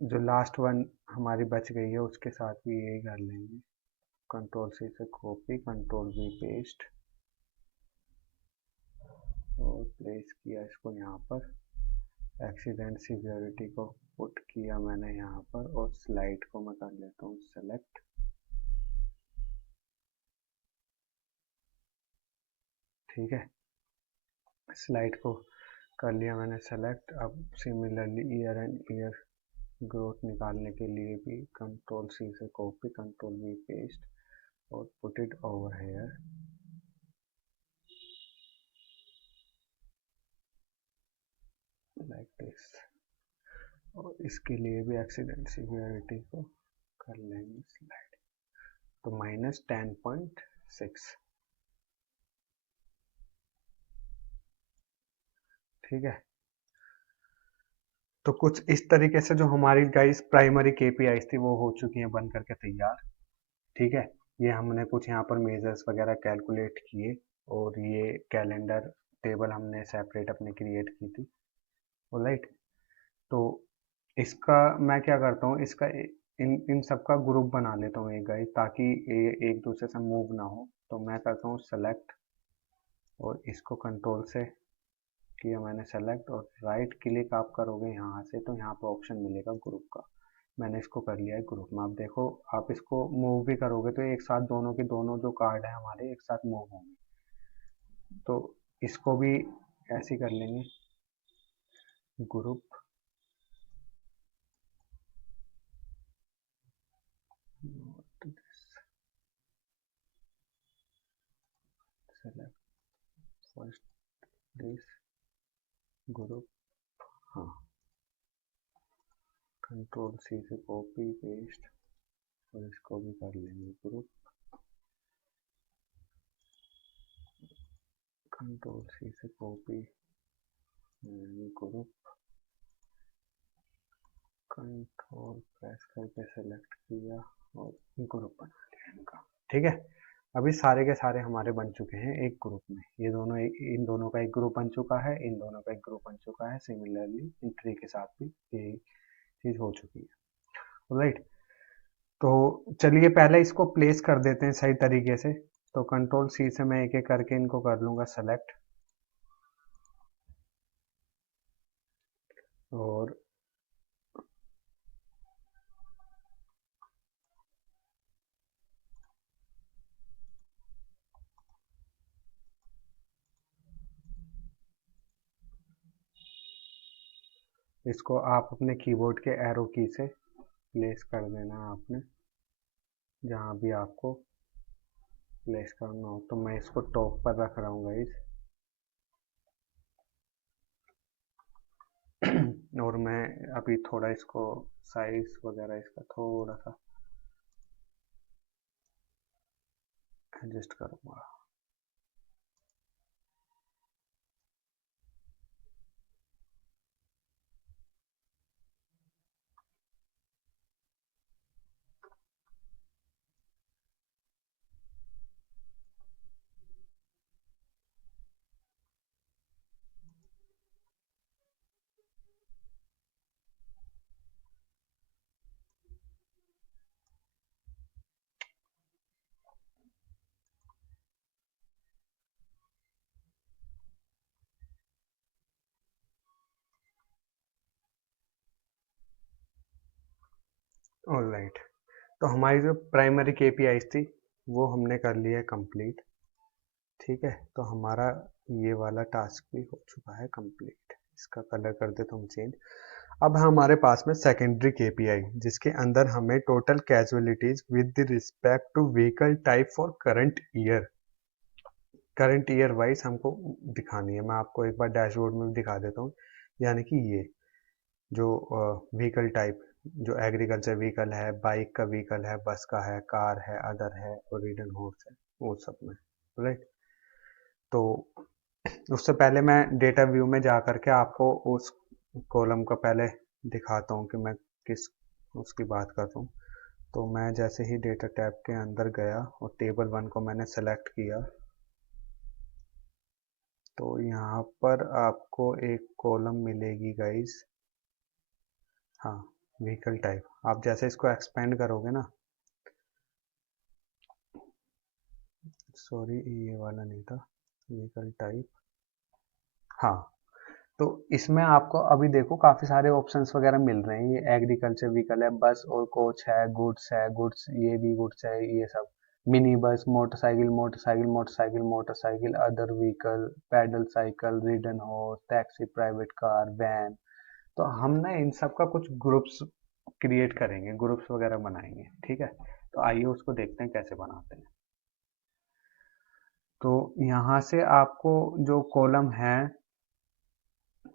जो लास्ट वन हमारी बच गई है उसके साथ भी यही कर लेंगे, कंट्रोल सी से कॉपी, कंट्रोल वी पेस्ट और प्लेस किया इसको यहाँ पर, एक्सीडेंट सीवियरिटी को पुट किया मैंने यहाँ पर और स्लाइड को मैं कर लेता हूँ सेलेक्ट। ठीक है, स्लाइड को कर लिया मैंने सेलेक्ट। अब similarly year and year growth निकालने के लिए भी कंट्रोल सी से कॉपी, कंट्रोल वी पेस्ट और put it over here. Like this, और इसके लिए भी एक्सीडेंट सीवियरिटी को कर लेंगे स्लाइड, तो -10.6। ठीक है, तो कुछ इस तरीके से जो हमारी गाइस प्राइमरी केपीआईज थी वो हो चुकी हैं बन करके तैयार। ठीक है, ये हमने कुछ यहाँ पर मेजर्स वगैरह कैलकुलेट किए और ये कैलेंडर टेबल हमने सेपरेट अपने क्रिएट की थी, राइट। तो इसका मैं क्या करता हूँ, इसका इन सब का ग्रुप बना लेता हूँ एक गाइस, ताकि ये एक दूसरे से मूव ना हो। तो मैं करता हूँ सेलेक्ट और इसको कंट्रोल से किया मैंने सेलेक्ट और राइट क्लिक आप करोगे यहाँ से तो यहाँ पर ऑप्शन मिलेगा ग्रुप का, मैंने इसको कर लिया है ग्रुप में। आप देखो, आप इसको मूव भी करोगे तो एक साथ दोनों के दोनों जो कार्ड है हमारे एक साथ मूव होंगे, तो इसको भी ऐसे कर लेंगे group, select first this group, हाँ, कंट्रोल सी से कॉपी पेस्ट और इसको भी कर लेंगे ग्रुप, कंट्रोल सी से कॉपी ग्रुप, कंट्रोल प्रेस करके सेलेक्ट किया और ग्रुप बना लिया इनका। ठीक है, अभी सारे के सारे हमारे बन चुके हैं एक ग्रुप में, ये दोनों इन दोनों का एक ग्रुप बन चुका है, इन दोनों का एक ग्रुप बन चुका है, सिमिलरली इन ट्री के साथ भी यही चीज़ हो चुकी है, राइट। तो चलिए पहले इसको प्लेस कर देते हैं सही तरीके से, तो कंट्रोल सी से मैं एक एक करके इनको कर लूँगा सेलेक्ट और इसको आप अपने कीबोर्ड के एरो की से प्लेस कर देना आपने जहाँ भी आपको प्लेस करना हो। तो मैं इसको टॉप पर रख रहा हूँ गाइस और मैं अभी थोड़ा इसको साइज वगैरह इसका थोड़ा सा एडजस्ट करूँगा। ऑलराइट, तो हमारी जो प्राइमरी केपीआईज थी वो हमने कर लिया है कंप्लीट। ठीक है, तो हमारा ये वाला टास्क भी हो चुका है कंप्लीट। इसका कलर कर देता हूँ चेंज। अब हमारे पास में सेकेंडरी केपीआई जिसके अंदर हमें total casualties with respect to vehicle type for current year wise हमको दिखानी है। मैं आपको एक बार डैशबोर्ड में भी दिखा देता हूँ। यानी कि ये जो व्हीकल टाइप, जो एग्रीकल्चर व्हीकल है, बाइक का व्हीकल है, बस का है, कार है, अदर है और रीडन हॉर्स है, वो सब में। राइट, तो उससे पहले मैं डेटा व्यू में जा करके आपको उस कॉलम का पहले दिखाता हूँ कि मैं किस उसकी बात करता हूँ। तो मैं जैसे ही डेटा टैब के अंदर गया और टेबल 1 को मैंने सेलेक्ट किया, तो यहाँ पर आपको एक कॉलम मिलेगी गाइस। हाँ, व्हीकल टाइप। आप जैसे इसको एक्सपेंड करोगे ना, सॉरी ये वाला नहीं था, व्हीकल टाइप। हाँ, तो इसमें आपको अभी देखो काफी सारे ऑप्शंस वगैरह मिल रहे हैं। ये एग्रीकल्चर व्हीकल है, बस और कोच है, गुड्स, ये भी गुड्स है, ये सब mini bus, motorcycle motorcycle motorcycle motorcycle, other vehicle, pedal cycle, ridden horse, taxi, private car, van. तो हम ना इन सब का कुछ ग्रुप्स क्रिएट करेंगे, ग्रुप्स वगैरह बनाएंगे। ठीक है, तो आइए उसको देखते हैं कैसे बनाते हैं। तो यहाँ से आपको जो कॉलम है,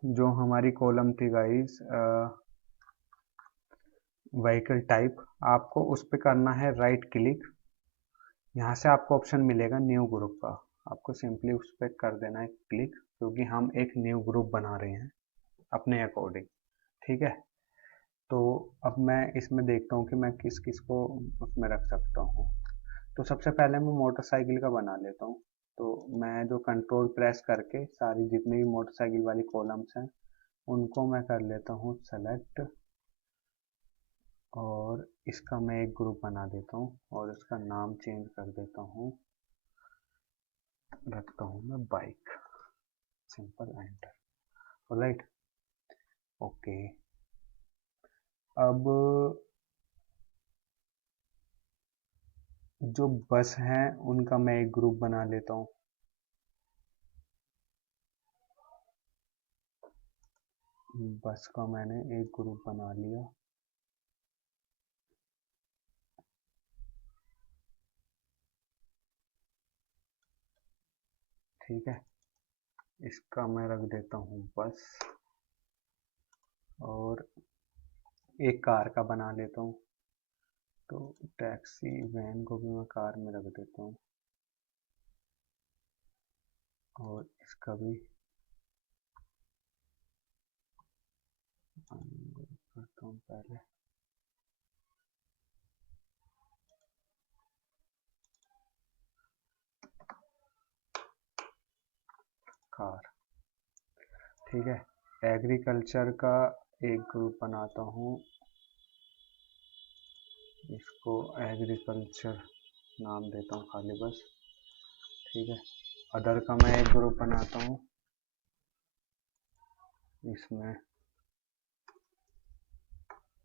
जो हमारी कॉलम थी गाइस व्हीकल टाइप, आपको उस पर करना है राइट क्लिक। यहाँ से आपको ऑप्शन मिलेगा न्यू ग्रुप का, आपको सिंपली उस पर कर देना है क्लिक, क्योंकि हम एक न्यू ग्रुप बना रहे हैं अपने अकॉर्डिंग। ठीक है, तो अब मैं इसमें देखता हूँ कि मैं किस किस को उसमें रख सकता हूँ। तो सबसे पहले मैं मोटरसाइकिल का बना लेता हूँ। तो मैं जो कंट्रोल प्रेस करके सारी जितनी भी मोटरसाइकिल वाली कॉलम्स हैं उनको मैं कर लेता हूँ सेलेक्ट, और इसका मैं एक ग्रुप बना देता हूँ और इसका नाम चेंज कर देता हूँ, रखता हूँ मैं bike. Simple enter. Right, okay. अब जो बस हैं उनका मैं एक ग्रुप बना लेता हूँ। बस का मैंने एक ग्रुप बना लिया। ठीक है, इसका मैं रख देता हूँ बस, और एक कार का बना लेता हूँ। तो टैक्सी वैन को भी मैं कार में रख देता हूँ, और इसका भी करता हूँ पहले कार। ठीक है, एग्रीकल्चर का एक ग्रुप बनाता हूँ, इसको एग्रीकल्चर नाम देता हूँ खाली बस। ठीक है, अदर का मैं एक ग्रुप बनाता हूँ, इसमें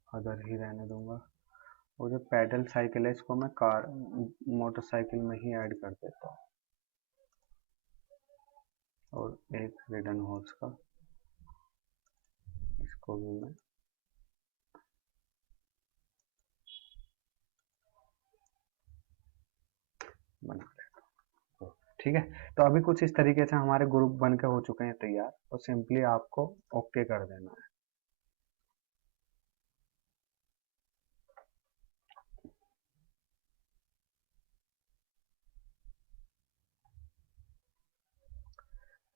अदर ही रहने दूंगा। और जो पैडल साइकिल है इसको मैं कार मोटरसाइकिल में ही ऐड कर देता हूँ, और एक रिडन हॉर्स का, इसको भी मैं बना लेता हूँ। ठीक है, तो अभी कुछ इस तरीके से हमारे ग्रुप बन के हो चुके हैं तैयार, और सिंपली आपको ओके कर देना है।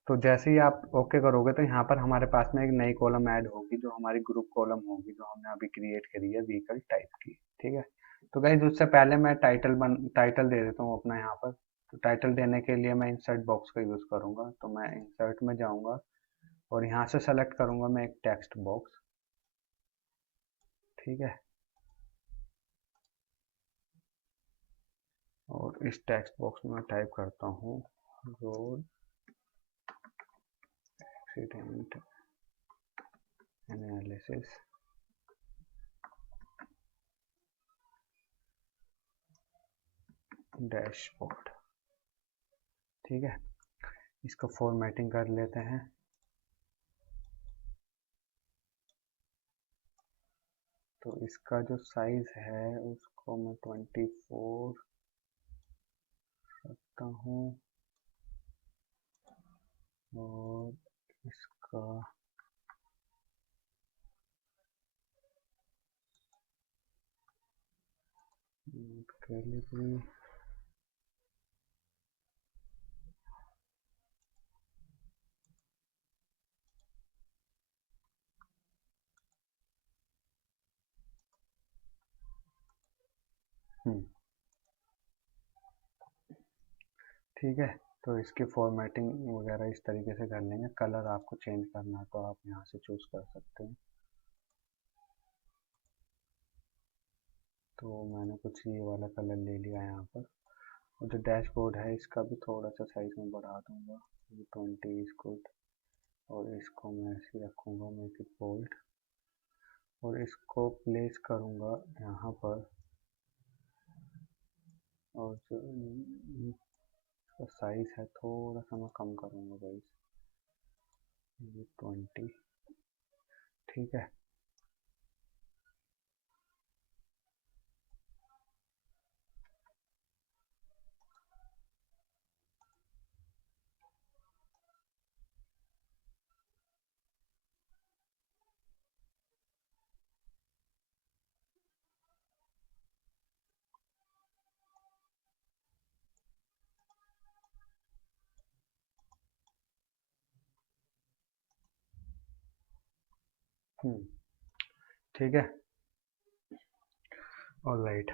तो जैसे ही आप ओके करोगे तो यहाँ पर हमारे पास में एक नई कॉलम ऐड होगी जो हमारी ग्रुप कॉलम होगी जो हमने अभी क्रिएट करी है व्हीकल टाइप की। ठीक है, तो गाइस उससे पहले मैं टाइटल दे देता हूँ अपना यहाँ पर। तो टाइटल देने के लिए मैं इंसर्ट बॉक्स का यूज़ करूँगा, तो मैं इंसर्ट में जाऊँगा और यहाँ से सेलेक्ट करूँगा मैं एक टेक्स्ट बॉक्स। ठीक है, और इस टेक्स्ट बॉक्स में टाइप करता हूँ रोड एक्सीडेंट एनालिसिस डैशबोर्ड। ठीक है, इसको फॉर्मेटिंग कर लेते हैं। तो इसका जो साइज है उसको मैं 24 रखता हूँ और इसका कैलिब्री ठीक है, तो इसकी फॉर्मेटिंग वगैरह इस तरीके से कर लेंगे। कलर आपको चेंज करना है तो आप यहाँ से चूज़ कर सकते हैं। तो मैंने कुछ ये वाला कलर ले लिया यहाँ पर। और जो डैशबोर्ड है इसका भी थोड़ा सा साइज में बढ़ा दूंगा, 20 इज गुड। और इसको मैं ऐसे ही रखूँगा, मेक इट बोल्ड। और इसको प्लेस करूँगा यहाँ पर। और जो इसका साइज है थोड़ा सा मैं कम करूँगा गाइस, ये 20। ठीक है, ठीक है, ऑलराइट।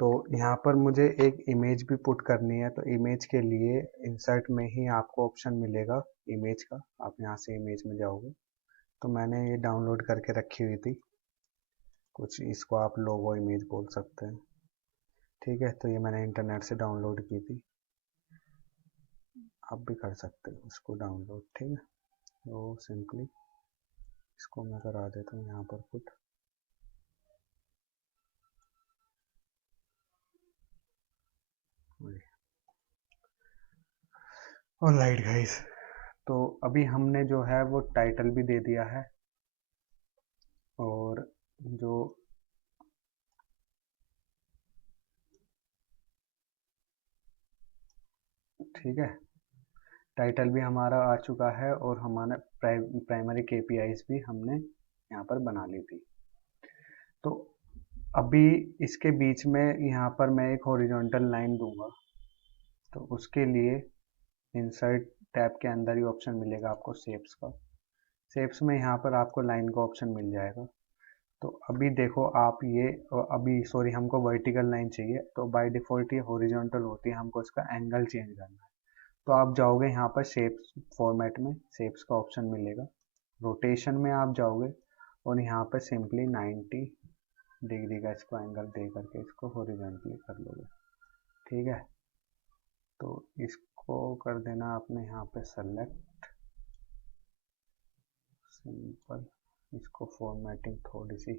तो यहाँ पर मुझे एक इमेज भी पुट करनी है, तो इमेज के लिए इंसर्ट में ही आपको ऑप्शन मिलेगा इमेज का। आप यहाँ से इमेज में जाओगे तो मैंने ये डाउनलोड करके रखी हुई थी कुछ, इसको आप लोगो इमेज बोल सकते हैं। ठीक है, तो ये मैंने इंटरनेट से डाउनलोड की थी, आप भी कर सकते हो उसको डाउनलोड। ठीक है, तो सिंपली इसको मैं करा देता हूँ यहाँ पर पुट। ऑलराइट गाइस, तो अभी हमने जो है वो टाइटल भी दे दिया है और जो ठीक है, टाइटल भी हमारा आ चुका है और हमारा प्राइमरी केपीआईज भी हमने यहाँ पर बना ली थी। तो अभी इसके बीच में यहाँ पर मैं एक हॉरिजॉन्टल लाइन दूंगा, तो उसके लिए इंसर्ट टैब के अंदर ही ऑप्शन मिलेगा आपको शेप्स का। शेप्स में यहाँ पर आपको लाइन का ऑप्शन मिल जाएगा। तो अभी देखो आप ये, अभी सॉरी हमको वर्टिकल लाइन चाहिए, तो बाय डिफ़ॉल्ट ये हॉरिजॉन्टल होती है, हमको इसका एंगल चेंज करना है। तो आप जाओगे यहाँ पर शेप्स फॉर्मेट में, शेप्स का ऑप्शन मिलेगा। रोटेशन में आप जाओगे और यहाँ पर सिंपली 90 डिग्री का इसको एंगल दे करके इसको हॉरिजॉन्टली कर लोगे। ठीक है, तो इसको कर देना आपने यहाँ पे सेलेक्ट, सिंपल। इसको फॉर्मेटिंग थोड़ी सी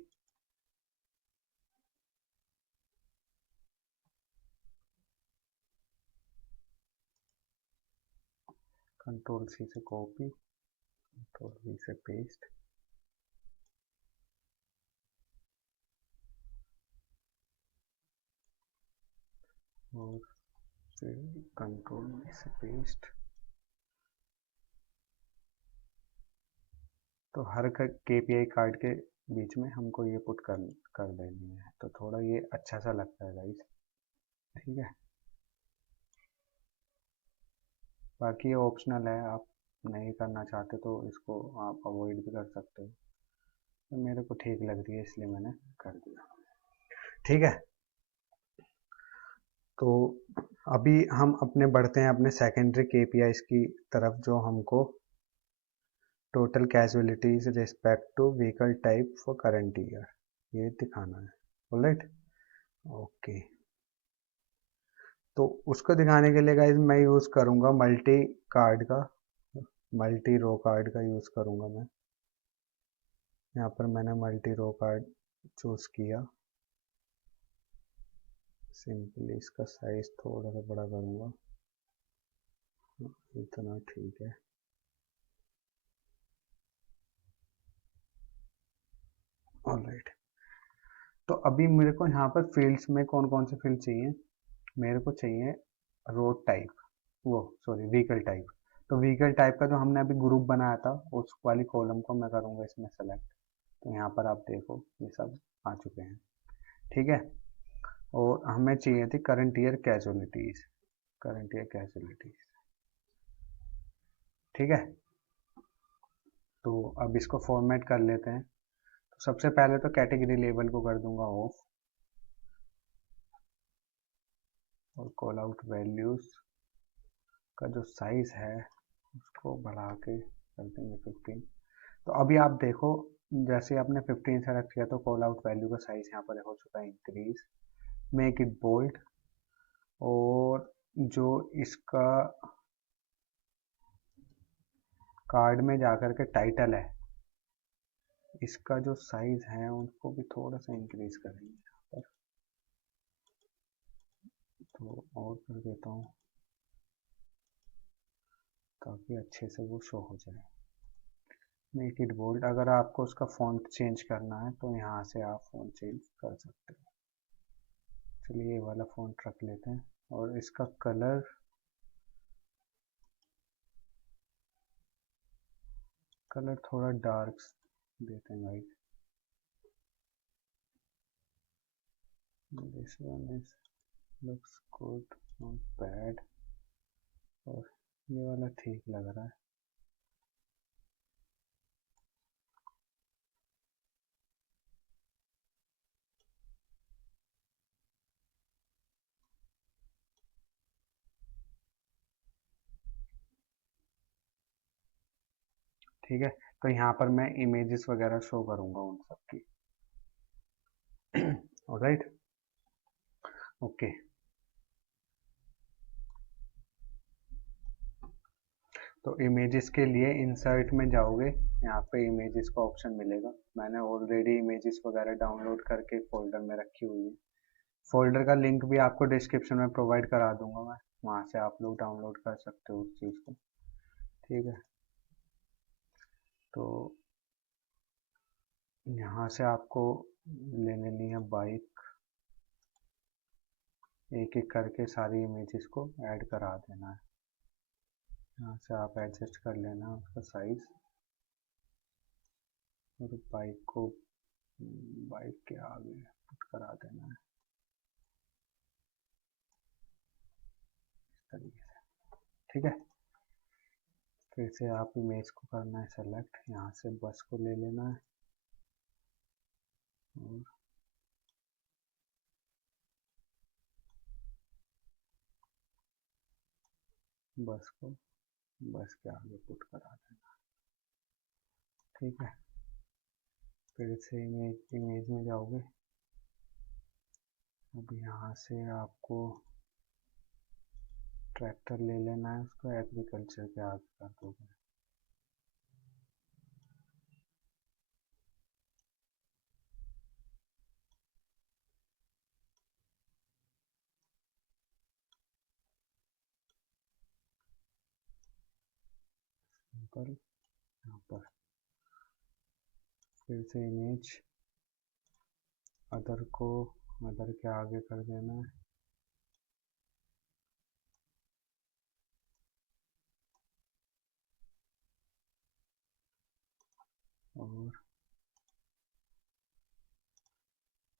कंट्रोल सी से कॉपी, कंट्रोल वी से पेस्ट, और फिर कंट्रोल वी से पेस्ट। तो हर केपीआई कार्ड के बीच में हमको ये पुट कर देनी है, तो थोड़ा ये अच्छा सा लगता है गाइस। ठीक है, बाकी ये ऑप्शनल है, आप नहीं करना चाहते तो इसको आप अवॉइड भी कर सकते हो। तो मेरे को ठीक लग रही है इसलिए मैंने कर दिया। ठीक है, तो अभी हम अपने बढ़ते हैं अपने सेकेंडरी केपीआईज की तरफ, जो हमको total casualties respect to vehicle type for current year ये दिखाना है। Alright, okay. तो उसको दिखाने के लिए गाइज मैं यूज़ करूँगा मल्टी कार्ड का, मल्टी रो कार्ड का यूज़ करूँगा मैं। यहाँ पर मैंने मल्टी रो कार्ड चूज़ किया। सिंपली इसका साइज थोड़ा सा बड़ा करूँगा, इतना ठीक है। ऑलराइट, तो अभी मेरे को यहाँ पर फील्ड्स में कौन कौन से फील्ड चाहिए, मेरे को चाहिए रोड टाइप, वो सॉरी व्हीकल टाइप। तो व्हीकल टाइप का जो हमने अभी ग्रुप बनाया था उस वाली कॉलम को मैं करूँगा इसमें सेलेक्ट। तो यहाँ पर आप देखो ये सब आ चुके हैं। ठीक है, और हमें चाहिए थी current year casualties, current year casualties. ठीक है, तो अब इसको फॉर्मेट कर लेते हैं। तो सबसे पहले तो कैटेगरी लेबल को कर दूंगा ऑफ, और कॉल आउट वैल्यूज का जो साइज है उसको बढ़ा के कर देंगे 15। तो अभी आप देखो जैसे आपने 15 सेलेक्ट किया तो कॉल आउट वैल्यू का साइज यहाँ पर हो चुका है इंक्रीज। मेक इट बोल्ड, और जो इसका कार्ड में जाकर के टाइटल है इसका जो साइज है उसको भी थोड़ा सा इंक्रीज करेंगे यहाँ पर। तो और कर देता हूँ ताकि अच्छे से वो शो हो जाए। मेक इट बोल्ड, अगर आपको उसका फॉन्ट चेंज करना है तो यहाँ से आप फॉन्ट चेंज कर सकते हो। चलिए ये वाला फॉन्ट रख लेते हैं, और इसका कलर थोड़ा डार्क देते हैं guys. This one is looks good, not bad, और ये वाला ठीक लग रहा है। ठीक है, तो यहाँ पर मैं इमेजेस वगैरह शो करूँगा उन सब की। Alright, okay. तो इमेजेस के लिए इंसर्ट में जाओगे, यहाँ पे इमेजेस का ऑप्शन मिलेगा। मैंने ऑलरेडी इमेजेस वगैरह डाउनलोड करके फोल्डर में रखी हुई है। फोल्डर का लिंक भी आपको डिस्क्रिप्शन में प्रोवाइड करा दूंगा मैं, वहाँ से आप लोग डाउनलोड कर सकते हो उस चीज़ को। ठीक है, तो यहाँ से आपको ले लेनी है बाइक, एक एक करके सारी इमेजेस को ऐड करा देना है। यहाँ से आप एडजस्ट कर लेना उसका साइज, और बाइक को बाइक के आगे पुट करा देना है इस तरीके से। ठीक है, फिर से आप इमेज को करना है सेलेक्ट, यहाँ से बस को ले लेना है, और बस को बस के आगे पुट करा देना। ठीक है, फिर से इमेज में जाओगे। अब यहाँ से आपको ट्रैक्टर ले लेना है, उसको एग्रीकल्चर के आगे कर दोगे। सिंपल, यहाँ पर फिर से इमेज अदर को अदर के आगे कर देना है, और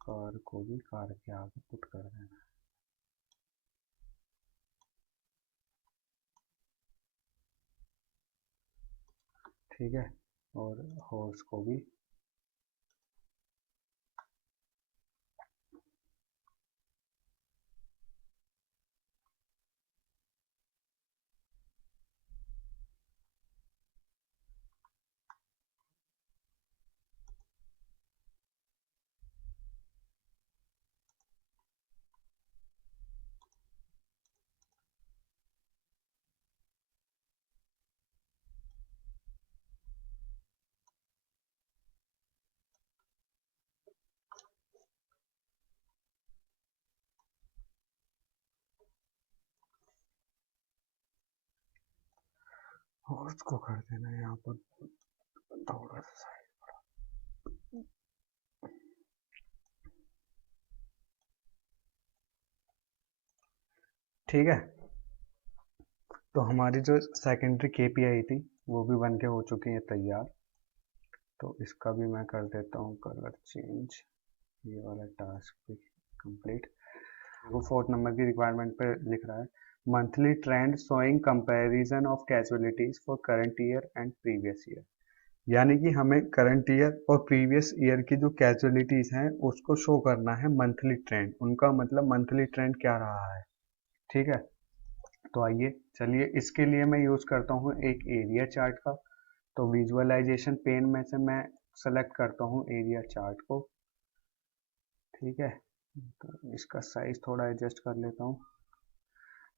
कार को भी कार के आगे पुट कर देना है। ठीक है, और हॉर्स को भी। हॉर्स को कर देना यहाँ पर थोड़ा सा। ठीक है, तो हमारी जो सेकेंडरी केपीआई थी वो भी बन के हो चुकी है तैयार। तो इसका भी मैं कर देता हूँ कलर चेंज, ये वाला टास्क भी कंप्लीट। वो 4 नंबर की रिक्वायरमेंट पे लिख रहा है monthly trend showing comparison of casualties for current year and previous year. यानी कि हमें करंट ईयर और प्रीवियस ईयर की जो कैजुअलिटीज हैं उसको शो करना है मंथली ट्रेंड, उनका मतलब मंथली ट्रेंड क्या रहा है। ठीक है, तो आइए चलिए इसके लिए मैं यूज़ करता हूँ एक एरिया चार्ट का। तो विजुअलाइजेशन पेन में से मैं सेलेक्ट करता हूँ एरिया चार्ट को। ठीक है, तो इसका साइज थोड़ा एडजस्ट कर लेता हूँ।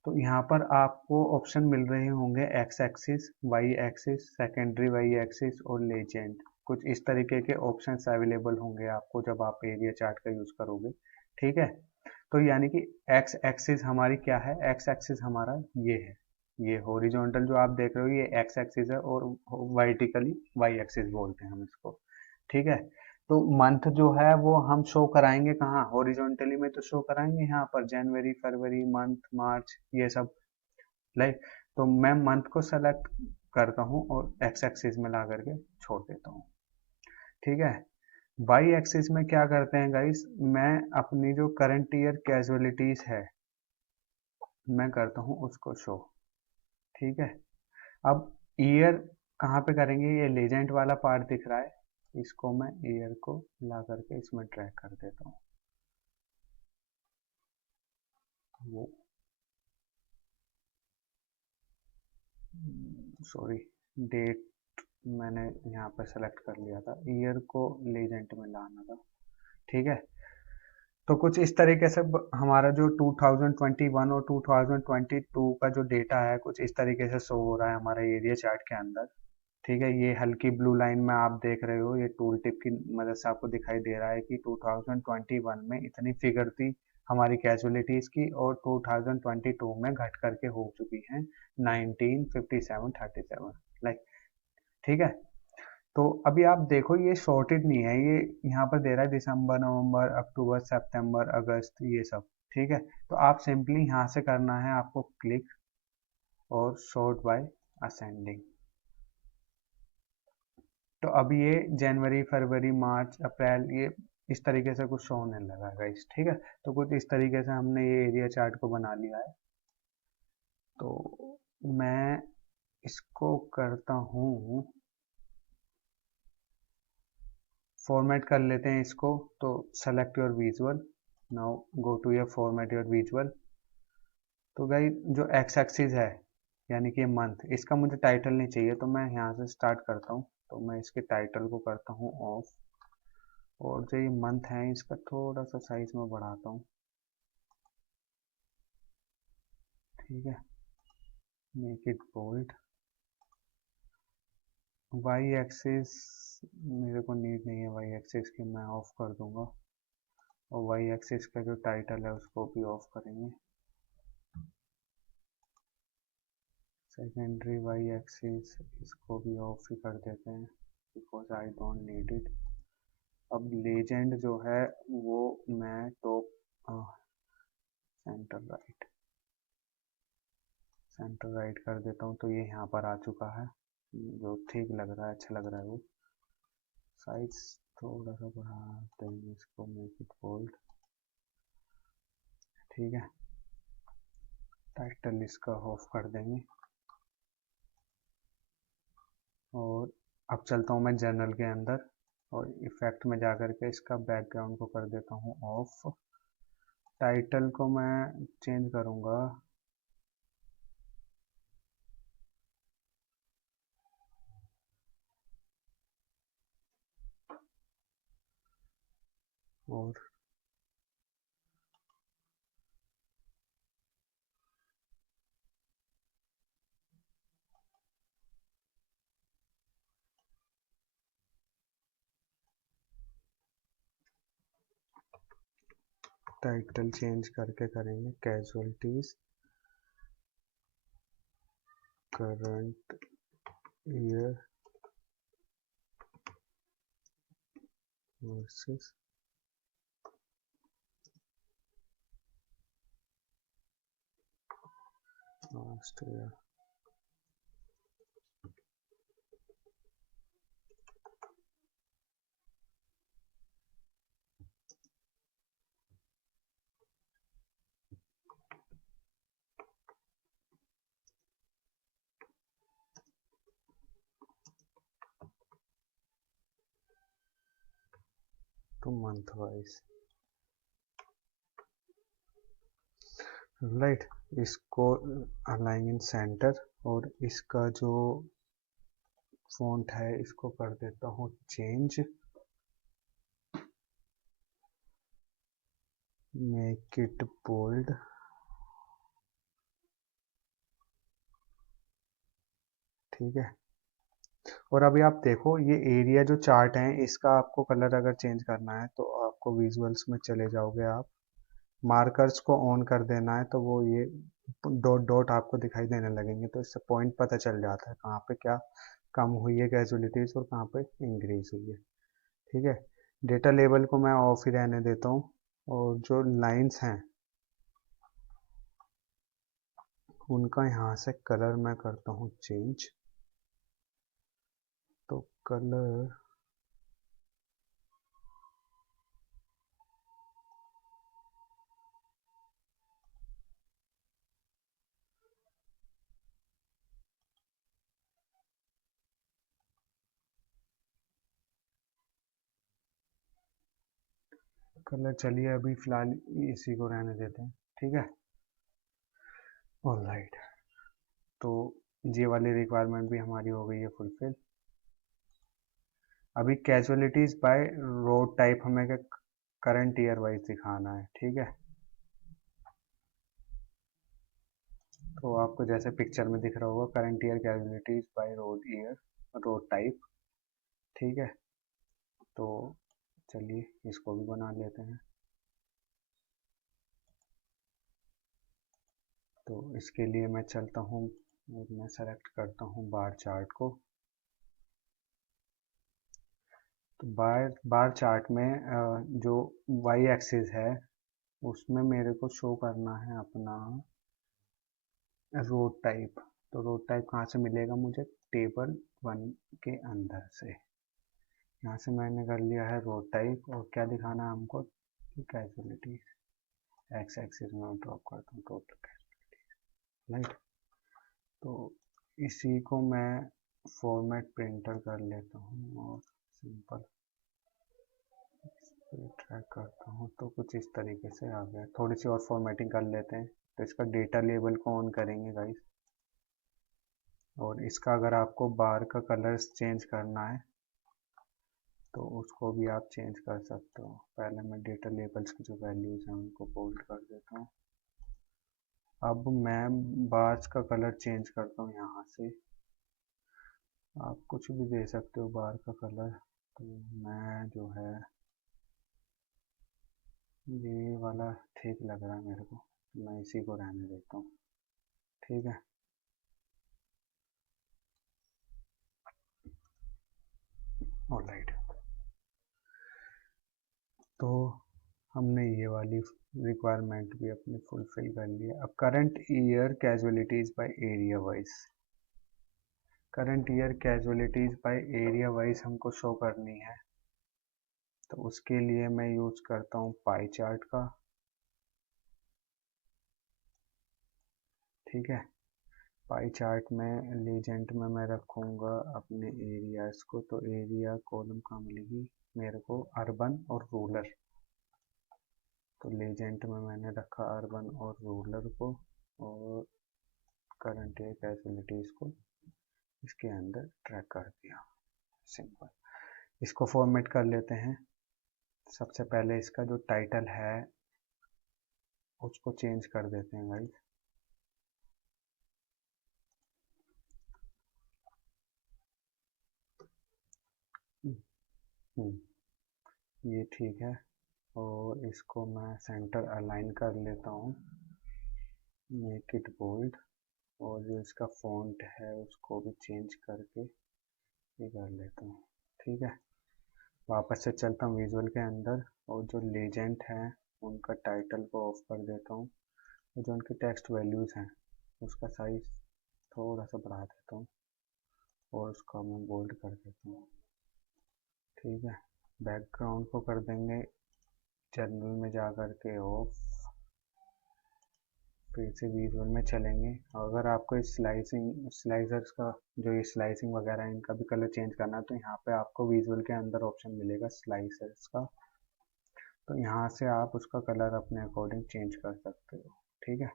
तो यहाँ पर आपको ऑप्शन मिल रहे होंगे X axis, Y axis, secondary Y axis और लेजेंड। कुछ इस तरीके के ऑप्शंस अवेलेबल होंगे आपको जब आप एरिया चार्ट का यूज़ करोगे। ठीक है, तो यानी कि एक्स एक्सिस हमारी क्या है, एक्स एक्सिस हमारा ये है, ये हॉरिजॉन्टल जो आप देख रहे हो ये एक्स एक्सिस है और वर्टिकली वाई एक्सिस बोलते हैं हम इसको। ठीक है, तो मंथ जो है वो हम शो कराएंगे कहाँ, हॉरिजॉन्टली में तो शो कराएंगे यहाँ पर जनवरी, फरवरी, मंथ, मार्च, ये सब। लाइक तो मैं मंथ को सेलेक्ट करता हूँ और एक्स एक्सिस में ला करके छोड़ देता हूँ। ठीक है, वाई एक्सिस में क्या करते हैं गाइस, मैं अपनी जो करंट ईयर कैजुअलिटीज है मैं करता हूँ उसको शो। ठीक है, अब ईयर कहाँ पे करेंगे, ये लेजेंड वाला पार्ट दिख रहा है, इसको मैं ईयर को ला करके इसमें ट्रैक कर देता हूँ। वो सॉरी, डेट मैंने यहाँ पर सेलेक्ट कर लिया था, ईयर को लेजेंड में लाना था। ठीक है, तो कुछ इस तरीके से हमारा जो 2021 और 2022 का जो डेटा है कुछ इस तरीके से शो हो रहा है हमारे एरिया चार्ट के अंदर। ठीक है, ये हल्की ब्लू लाइन में आप देख रहे हो, ये टूल टिप की मदद से आपको दिखाई दे रहा है कि 2021 में इतनी फिगर थी हमारी कैजुअलिटीज की और 2022 में घट करके हो चुकी हैं 195737। लाइक ठीक है, तो अभी आप देखो ये सॉर्टेड नहीं है, ये यहाँ पर दे रहा है दिसंबर, नवंबर, अक्टूबर, सितंबर, अगस्त, ये सब। ठीक है, तो आप सिंपली यहाँ से करना है आपको क्लिक और सॉर्ट बाय असेंडिंग। तो अब ये जनवरी, फरवरी, मार्च, अप्रैल, ये इस तरीके से कुछ शो होने लगा गाइस। ठीक है, तो कुछ इस तरीके से हमने ये एरिया चार्ट को बना लिया है। तो मैं इसको करता हूँ, फॉर्मेट कर लेते हैं इसको। तो select your visual, now go to your format your visual. तो गाइस जो एक्स एक्सिस है यानी कि मंथ, इसका मुझे टाइटल नहीं चाहिए तो मैं यहाँ से स्टार्ट करता हूँ। तो मैं इसके टाइटल को करता हूँ ऑफ, और जो ये मंथ है इसका थोड़ा सा साइज में बढ़ाता हूँ। ठीक है, make it bold. Y axis मेरे को नीड नहीं है, वाई एक्सिस की मैं ऑफ कर दूंगा, और वाई एक्सिस का जो टाइटल है उसको भी ऑफ करेंगे। सेकेंडरी वाई एक्सिस इसको भी ऑफ ही कर देते हैं because I don't need it. अब लेजेंड जो है वो मैं टॉप सेंटर राइट कर देता हूँ, तो ये यहाँ पर आ चुका है, जो ठीक लग रहा है, अच्छा लग रहा है। वो साइज थोड़ा सा बढ़ा देंगे इसको, मेक इट बोल्ड। ठीक है, टाइटल इसका ऑफ कर देंगे और अब चलता हूँ मैं जनरल के अंदर और इफेक्ट में जा कर के इसका बैकग्राउंड को कर देता हूँ ऑफ। टाइटल को मैं चेंज करूँगा और टाइटल चेंज करके करेंगे casualties current year versus last year. तो मंथ वाइज राइट, इसको अलाइन इन सेंटर और इसका जो फॉन्ट है इसको कर देता हूँ चेंज, मेक इट बोल्ड, ठीक है। और अभी आप देखो ये एरिया जो चार्ट है इसका आपको कलर अगर चेंज करना है तो आपको विजुअल्स में चले जाओगे आप, मार्कर्स को ऑन कर देना है तो वो ये डॉट डॉट आपको दिखाई देने लगेंगे, तो इससे पॉइंट पता चल जाता है कहाँ पे क्या कम हुई है कैजुअलिटीज और कहाँ पे इंक्रीज हुई है, ठीक है। डेटा लेबल को मैं ऑफ ही रहने देता हूँ और जो लाइंस हैं उनका यहाँ से कलर मैं करता हूँ चेंज, तो कलर कलर चलिए अभी फिलहाल इसी को रहने देते हैं, ठीक है। ऑलराइट, तो ये वाली रिक्वायरमेंट भी हमारी हो गई है फुलफिल। अभी कैजुअलिटीज बाय रोड टाइप हमें करंट ईयर वाइज दिखाना है, ठीक है। तो आपको जैसे पिक्चर में दिख रहा होगा current year casualties by road year road type, ठीक है। तो चलिए इसको भी बना लेते हैं। तो इसके लिए मैं चलता हूँ और मैं सेलेक्ट करता हूँ बार चार्ट को। तो बार चार्ट में जो वाई एक्सिस है उसमें मेरे को शो करना है अपना रोड टाइप। तो रोड टाइप कहाँ से मिलेगा मुझे, टेबल 1 के अंदर से। यहाँ से मैंने कर लिया है रोड टाइप और क्या दिखाना है हमको, कैजुअलिटी एक्स एक्सिस में ड्रॉप करता हूँ टोटल कैजुअलिटी, राइट। तो इसी को मैं फॉर्मेट प्रिंटर कर लेता हूँ और सिंपल ट्रैक करता हूँ तो कुछ इस तरीके से आ गया। थोड़ी सी और फॉर्मेटिंग कर लेते हैं। तो इसका डेटा लेबल को ऑन करेंगे गाइस, और इसका अगर आपको बार का कलर्स चेंज करना है तो उसको भी आप चेंज कर सकते हो। पहले मैं डेटा लेबल्स की जो वैल्यूज हैं उनको बोल्ड कर देता हूँ। अब मैं बार्स का कलर चेंज करता हूँ यहाँ से, आप कुछ भी दे सकते हो बार का कलर। तो मैं जो है ये वाला ठीक लग रहा है मेरे को, तो मैं इसी को रहने देता हूँ, ठीक है। ऑलराइट, तो हमने ये वाली रिक्वायरमेंट भी अपनी फुलफिल कर ली है। अब current year casualties by area wise, current year casualties by area wise हमको शो करनी है। तो उसके लिए मैं यूज करता हूँ पाई चार्ट का, ठीक है। पाई चार्ट में लीजेंड में मैं रखूँगा अपने एरियाज़ को, तो एरिया कॉलम कहाँ मिलेगी मेरे को, अर्बन और रूरल। तो लीजेंड में मैंने रखा अर्बन और रूरल को, और करंट एयर कैजुअलिटीज़ को इसके अंदर ट्रैक कर दिया। सिंपल। इसको फॉर्मेट कर लेते हैं। सबसे पहले इसका जो टाइटल है उसको चेंज कर देते हैं गाइस। ये ठीक है, और इसको मैं सेंटर अलाइन कर लेता हूँ, मेक इट बोल्ड, और जो इसका फॉन्ट है उसको भी चेंज करके ये कर लेता हूँ। ठीक है, वापस से चलता हूँ विजुअल के अंदर, और जो लेजेंड है उनका टाइटल को ऑफ कर देता हूँ, और जो उनकी टेक्स्ट वैल्यूज़ हैं उसका साइज थोड़ा सा बढ़ा देता हूँ, और उसका मैं बोल्ड कर देता हूँ। ठीक है, बैकग्राउंड को कर देंगे जनरल में जा कर के ऑफ, फिर से विजुअल में चलेंगे। अगर आपको इस स्लाइसर्स का जो ये स्लाइसिंग वगैरह है इनका भी कलर चेंज करना है, तो यहाँ पे आपको विजुअल के अंदर ऑप्शन मिलेगा स्लाइसर्स का, तो यहाँ से आप उसका कलर अपने अकॉर्डिंग चेंज कर सकते हो। ठीक है,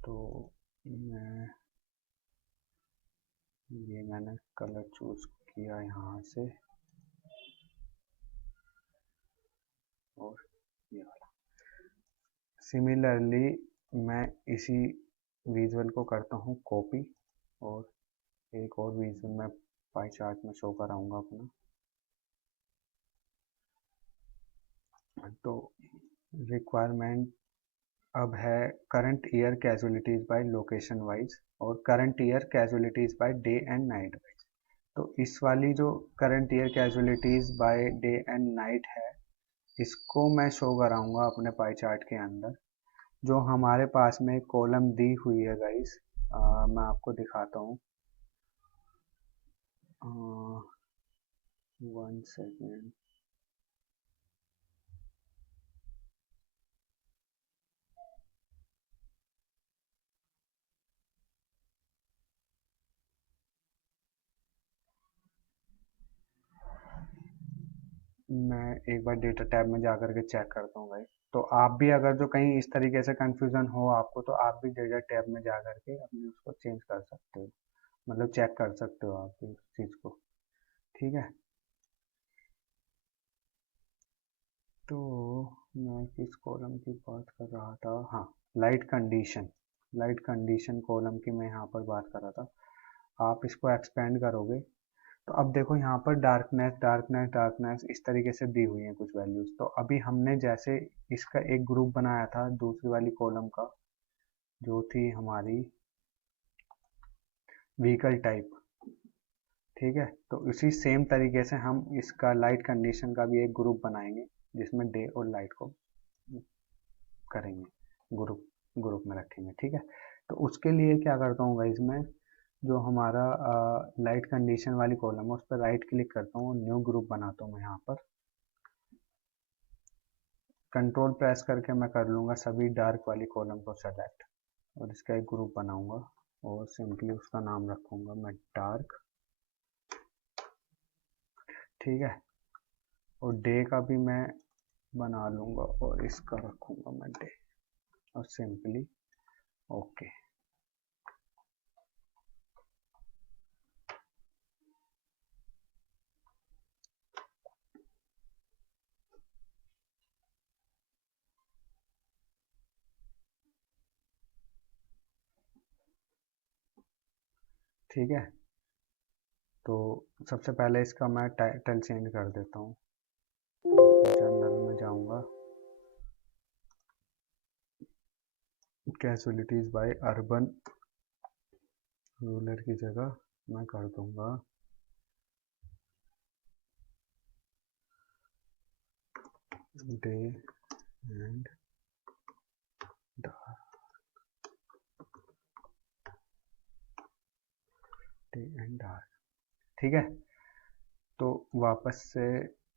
तो मैंने कलर चूज किया यहाँ से, और ये वाला। सिमिलरली मैं इसी विजुअल को करता हूँ कॉपी, और एक और विजुअल मैं पाई चार्ट में शो कराऊंगा अपना। तो रिक्वायरमेंट अब है current year casualties by location wise, और current year casualties by day and night wise. तो इस वाली जो current year casualties by day and night है इसको मैं शो कराऊंगा अपने पाई चार्ट के अंदर। जो हमारे पास में कॉलम दी हुई है गाइस, मैं आपको दिखाता हूँ। 1 सेकेंड। मैं एक बार डेटा टैब में जा करके चेक करता हूँ भाई। तो आप भी अगर जो कहीं इस तरीके से कंफ्यूजन हो आपको, तो आप भी डेटा टैब में जा करके अपने उसको चेंज कर सकते हो, मतलब चेक कर सकते हो आप भी उस चीज़ को। ठीक है, तो मैं किस कॉलम की बात कर रहा था, हाँ, लाइट कंडीशन कॉलम की मैं यहाँ पर बात कर रहा था। आप इसको एक्सपेंड करोगे तो अब देखो यहाँ पर डार्कनेस डार्कनेस डार्कनेस इस तरीके से दी हुई है कुछ वैल्यूज। तो अभी हमने जैसे इसका एक ग्रुप बनाया था दूसरी वाली कॉलम का, जो थी हमारी व्हीकल टाइप। ठीक है, तो इसी सेम तरीके से हम इसका लाइट कंडीशन का भी एक ग्रुप बनाएंगे, जिसमें डे और लाइट को करेंगे, ग्रुप ग्रुप में रखेंगे। ठीक है, तो उसके लिए क्या करता हूँ गाइस, मैं जो हमारा लाइट कंडीशन वाली कॉलम है उस पर राइट क्लिक करता हूँ, न्यू ग्रुप बनाता हूँ मैं यहाँ पर। कंट्रोल प्रेस करके मैं कर लूँगा सभी डार्क वाली कॉलम को सेलेक्ट, और इसका एक ग्रुप बनाऊँगा, और सिंपली उसका नाम रखूँगा मैं डार्क। ठीक है, और डे का भी मैं बना लूँगा, और इसका रखूँगा मैं डे, और सिंपली ओके। ठीक है, तो सबसे पहले इसका मैं टाइटल चेंज कर देता हूँ। जनरल में जाऊँगा, कैजुअलिटीज़ बाय अर्बन, रूरल की जगह मैं कर दूँगा day and dark, day and dark. ठीक है, तो वापस से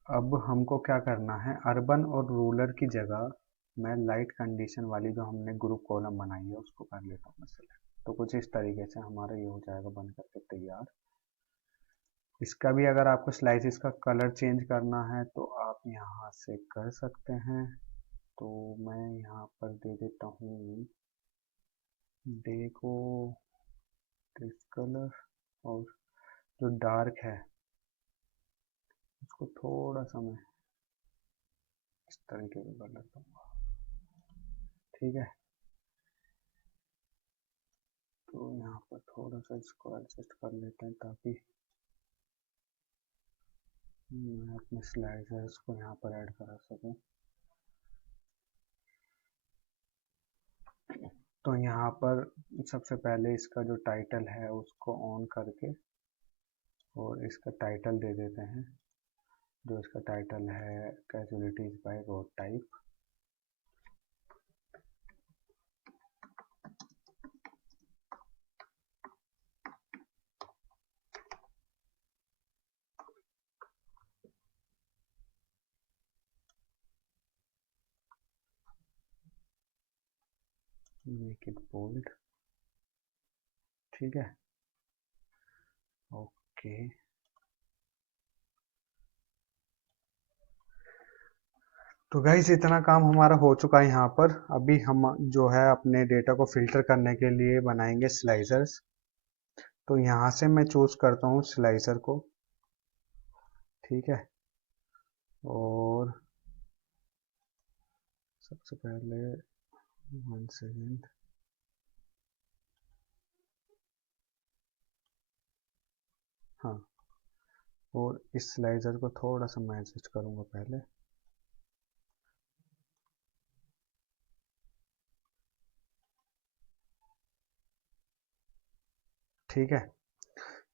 अब हमको क्या करना है, अर्बन और रूरल की जगह मैं लाइट कंडीशन वाली जो हमने ग्रुप कॉलम बनाई है उसको कर लेता हूँ मैं सेलेक्ट। तो कुछ इस तरीके से हमारा ये हो जाएगा बन करके तैयार। इसका भी अगर आपको स्लाइसिस का कलर चेंज करना है तो आप यहाँ से कर सकते हैं। तो मैं यहाँ पर दे देता हूँ डे को दिस कलर, और जो डार्क है उसको थोड़ा सा मैं इस तरीके से कर लेता हूँ। ठीक है, तो यहाँ पर थोड़ा सा इसको एडजस्ट कर लेते हैं ताकि मैं अपने स्लाइडर्स को यहाँ पर ऐड करा सकूँ। तो यहाँ पर सबसे पहले इसका जो टाइटल है उसको ऑन करके और इसका टाइटल दे देते हैं, जो इसका टाइटल है casualties by road type. Make it bold. ठीक है, ओके। तो गाइस इतना काम हमारा हो चुका है यहाँ पर। अभी हम जो है अपने डेटा को फिल्टर करने के लिए बनाएंगे स्लाइसर्स। तो यहाँ से मैं चूज करता हूँ स्लाइसर को। ठीक है, और सबसे पहले 1 सेकेंड, हाँ, और इस स्लाइसर को थोड़ा सा मैं एडजस्ट करूँगा पहले। ठीक है,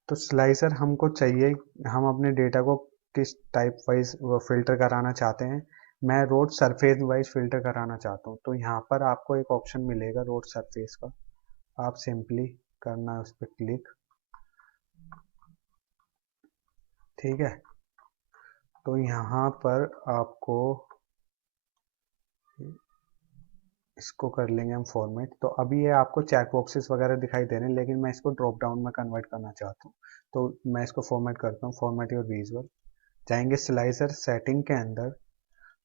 तो स्लाइसर हमको चाहिए, हम अपने डेटा को किस टाइप वाइज फिल्टर कराना चाहते हैं। मैं रोड सरफेस वाइज फिल्टर कराना चाहता हूँ। तो यहाँ पर आपको एक ऑप्शन मिलेगा रोड सरफेस का, आप सिंपली करना है उस पर क्लिक। ठीक है, तो यहाँ पर आपको इसको कर लेंगे हम फॉर्मेट। तो अभी ये आपको चेक बॉक्सेस वगैरह दिखाई दे रहे हैं, लेकिन मैं इसको ड्रॉप डाउन में कन्वर्ट करना चाहता हूँ। तो मैं इसको फॉर्मेट करता हूँ, फॉर्मेट योर विजुअल, जाएंगे स्लाइसर सेटिंग के अंदर,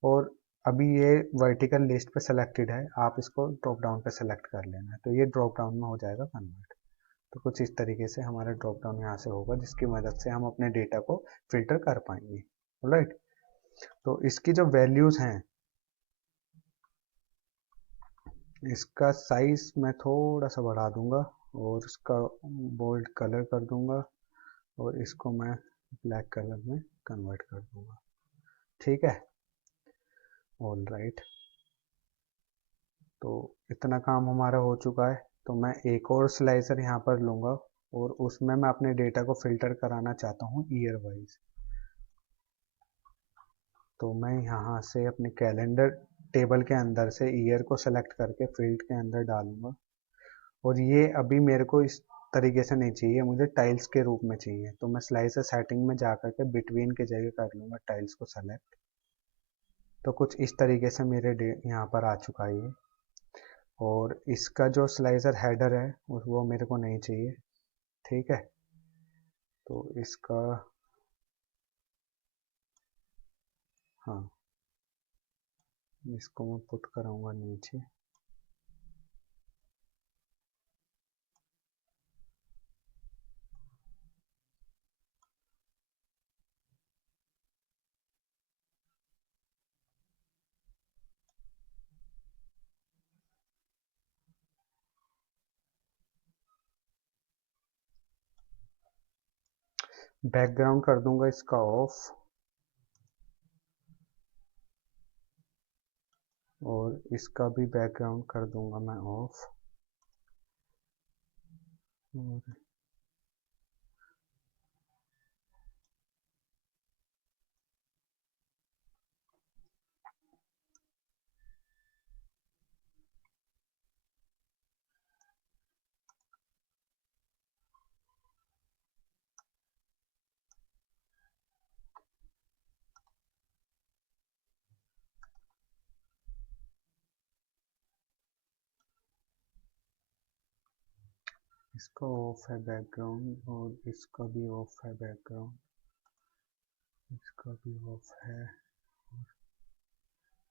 और अभी ये वर्टिकल लिस्ट पे सेलेक्टेड है, आप इसको ड्रॉप डाउन पे सेलेक्ट कर लेना है, तो ये ड्रॉप डाउन में हो जाएगा कन्वर्ट। तो कुछ इस तरीके से हमारा ड्रॉप डाउन यहाँ से होगा, जिसकी मदद से हम अपने डेटा को फिल्टर कर पाएंगे। राइट, तो इसकी जो वैल्यूज हैं, इसका साइज मैं थोड़ा सा बढ़ा दूंगा और इसका बोल्ड कलर कर दूंगा, और इसको मैं ब्लैक कलर में कन्वर्ट कर दूंगा। ठीक है, ऑल राइट। तो इतना काम हमारा हो चुका है। तो मैं एक और स्लाइसर यहाँ पर लूँगा और उसमें मैं अपने डेटा को फिल्टर कराना चाहता हूँ ईयर वाइज। तो मैं यहाँ से अपने कैलेंडर टेबल के अंदर से ईयर को सेलेक्ट करके फील्ड के अंदर डालूंगा, और ये अभी मेरे को इस तरीके से नहीं चाहिए, मुझे टाइल्स के रूप में चाहिए। तो मैं स्लाइसर सेटिंग में जा करके बिटवीन के जगह कर लूँगा टाइल्स को सेलेक्ट। तो कुछ इस तरीके से मेरे यहाँ पर आ चुका है ये। और इसका जो स्लाइसर हेडर है वो मेरे को नहीं चाहिए। ठीक है, तो इसका, हाँ, इसको मैं पुट कराऊंगा नीचे। बैकग्राउंड कर दूंगा इसका ऑफ, और इसका भी बैकग्राउंड कर दूंगा मैं ऑफ। और इसका ऑफ है बैकग्राउंड, और इसका भी ऑफ है बैकग्राउंड, इसका भी ऑफ है,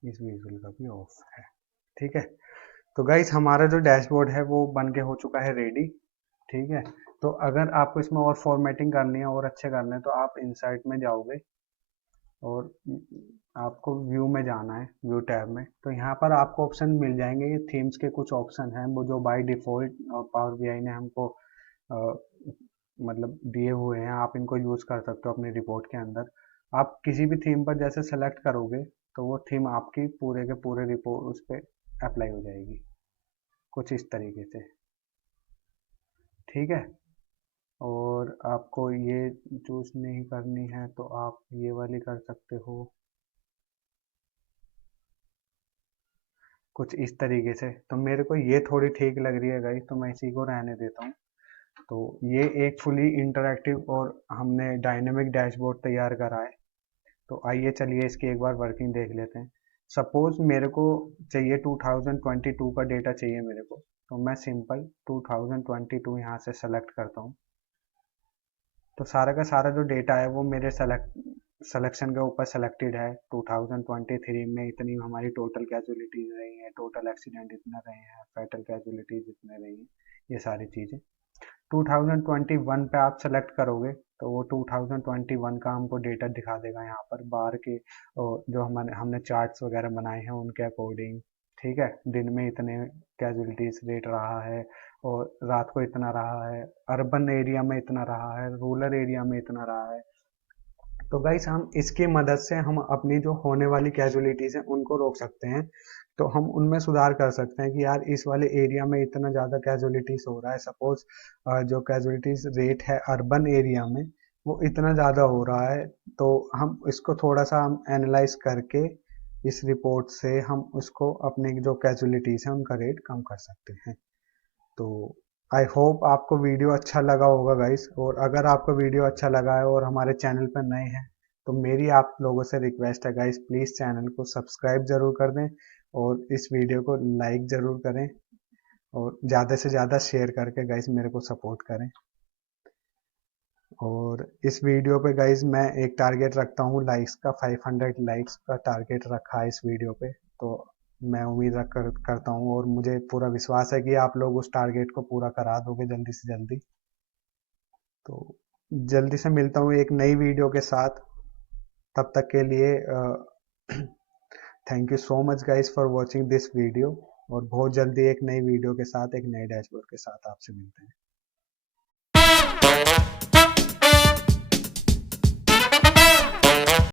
इस विजुअल का भी ऑफ है। ठीक है, तो गाइस हमारा जो डैशबोर्ड है वो बन के हो चुका है रेडी। ठीक है, तो अगर आपको इसमें और फॉर्मेटिंग करनी है और अच्छे करने हैं तो आप इंसाइट में जाओगे और आपको व्यू में जाना है, व्यू टैब में, तो यहाँ पर आपको ऑप्शन मिल जाएंगे। ये थीम्स के कुछ ऑप्शन हैं वो जो बाय डिफ़ॉल्ट पावर बीआई ने हमको अ, मतलब दिए हुए हैं, आप इनको यूज़ कर सकते हो अपनी रिपोर्ट के अंदर। आप किसी भी थीम पर जैसे सेलेक्ट करोगे तो वो थीम आपकी पूरे के पूरे रिपोर्ट उस पर अप्लाई हो जाएगी, कुछ इस तरीके से। ठीक है, और आपको ये चूज़ नहीं करनी है तो आप ये वाली कर सकते हो, कुछ इस तरीके से। तो मेरे को ये थोड़ी ठीक लग रही है गाइस, तो मैं इसी को रहने देता हूँ। तो ये एक फुली इंटरैक्टिव और हमने डायनेमिक डैशबोर्ड तैयार करा है। तो आइए चलिए इसकी एक बार वर्किंग देख लेते हैं। सपोज मेरे को चाहिए 2022 का डेटा चाहिए मेरे को, तो मैं सिंपल 2022 यहाँ से सेलेक्ट करता हूँ। तो सारा का सारा जो डेटा है वो मेरे सिलेक्शन के ऊपर सेलेक्टेड है। 2023 में इतनी हमारी टोटल कैजुअलिटीज रही हैं, टोटल एक्सीडेंट इतना रहे हैं, फैटल कैजुअलिटीज इतने रही हैं, ये सारी चीज़ें। 2021 पे आप सेलेक्ट करोगे तो वो 2021 का हमको डेटा दिखा देगा यहाँ पर बाहर के, जो हमने चार्ट्स वगैरह बनाए हैं उनके अकॉर्डिंग। ठीक है, दिन में इतने कैजुअलिटीज रेट रहा है और रात को इतना रहा है, अर्बन एरिया में इतना रहा है, रूरल एरिया में इतना रहा है। तो गाइस हम इसकी मदद से हम अपनी जो होने वाली कैजुअलिटीज हैं उनको रोक सकते हैं। तो हम उनमें सुधार कर सकते हैं कि यार इस वाले एरिया में इतना ज़्यादा कैजुअलिटीज हो रहा है। सपोज जो कैजुअलिटीज रेट है अर्बन एरिया में वो इतना ज़्यादा हो रहा है, तो हम इसको थोड़ा सा हम एनालाइज करके इस रिपोर्ट से हम उसको अपने जो कैजुअलिटीज हैं उनका रेट कम कर सकते हैं। तो आई होप आपको वीडियो अच्छा लगा होगा गाइस, और अगर आपको वीडियो अच्छा लगा है और हमारे चैनल पर नए हैं तो मेरी आप लोगों से रिक्वेस्ट है गाइस, प्लीज़ चैनल को सब्सक्राइब ज़रूर कर दें और इस वीडियो को लाइक ज़रूर करें और ज़्यादा से ज़्यादा शेयर करके गाइस मेरे को सपोर्ट करें। और इस वीडियो पे गाइस मैं एक टारगेट रखता हूँ लाइक्स का, 500 लाइक्स का टारगेट रखा है इस वीडियो पे। तो मैं उम्मीद करता हूँ और मुझे पूरा विश्वास है कि आप लोग उस टारगेट को पूरा करा दोगे जल्दी से जल्दी। तो जल्दी से मिलता हूँ एक नई वीडियो के साथ, तब तक के लिए thank you so much guys for watching this video. और बहुत जल्दी एक नई वीडियो के साथ, एक नए डैशबोर्ड के साथ आपसे मिलते हैं।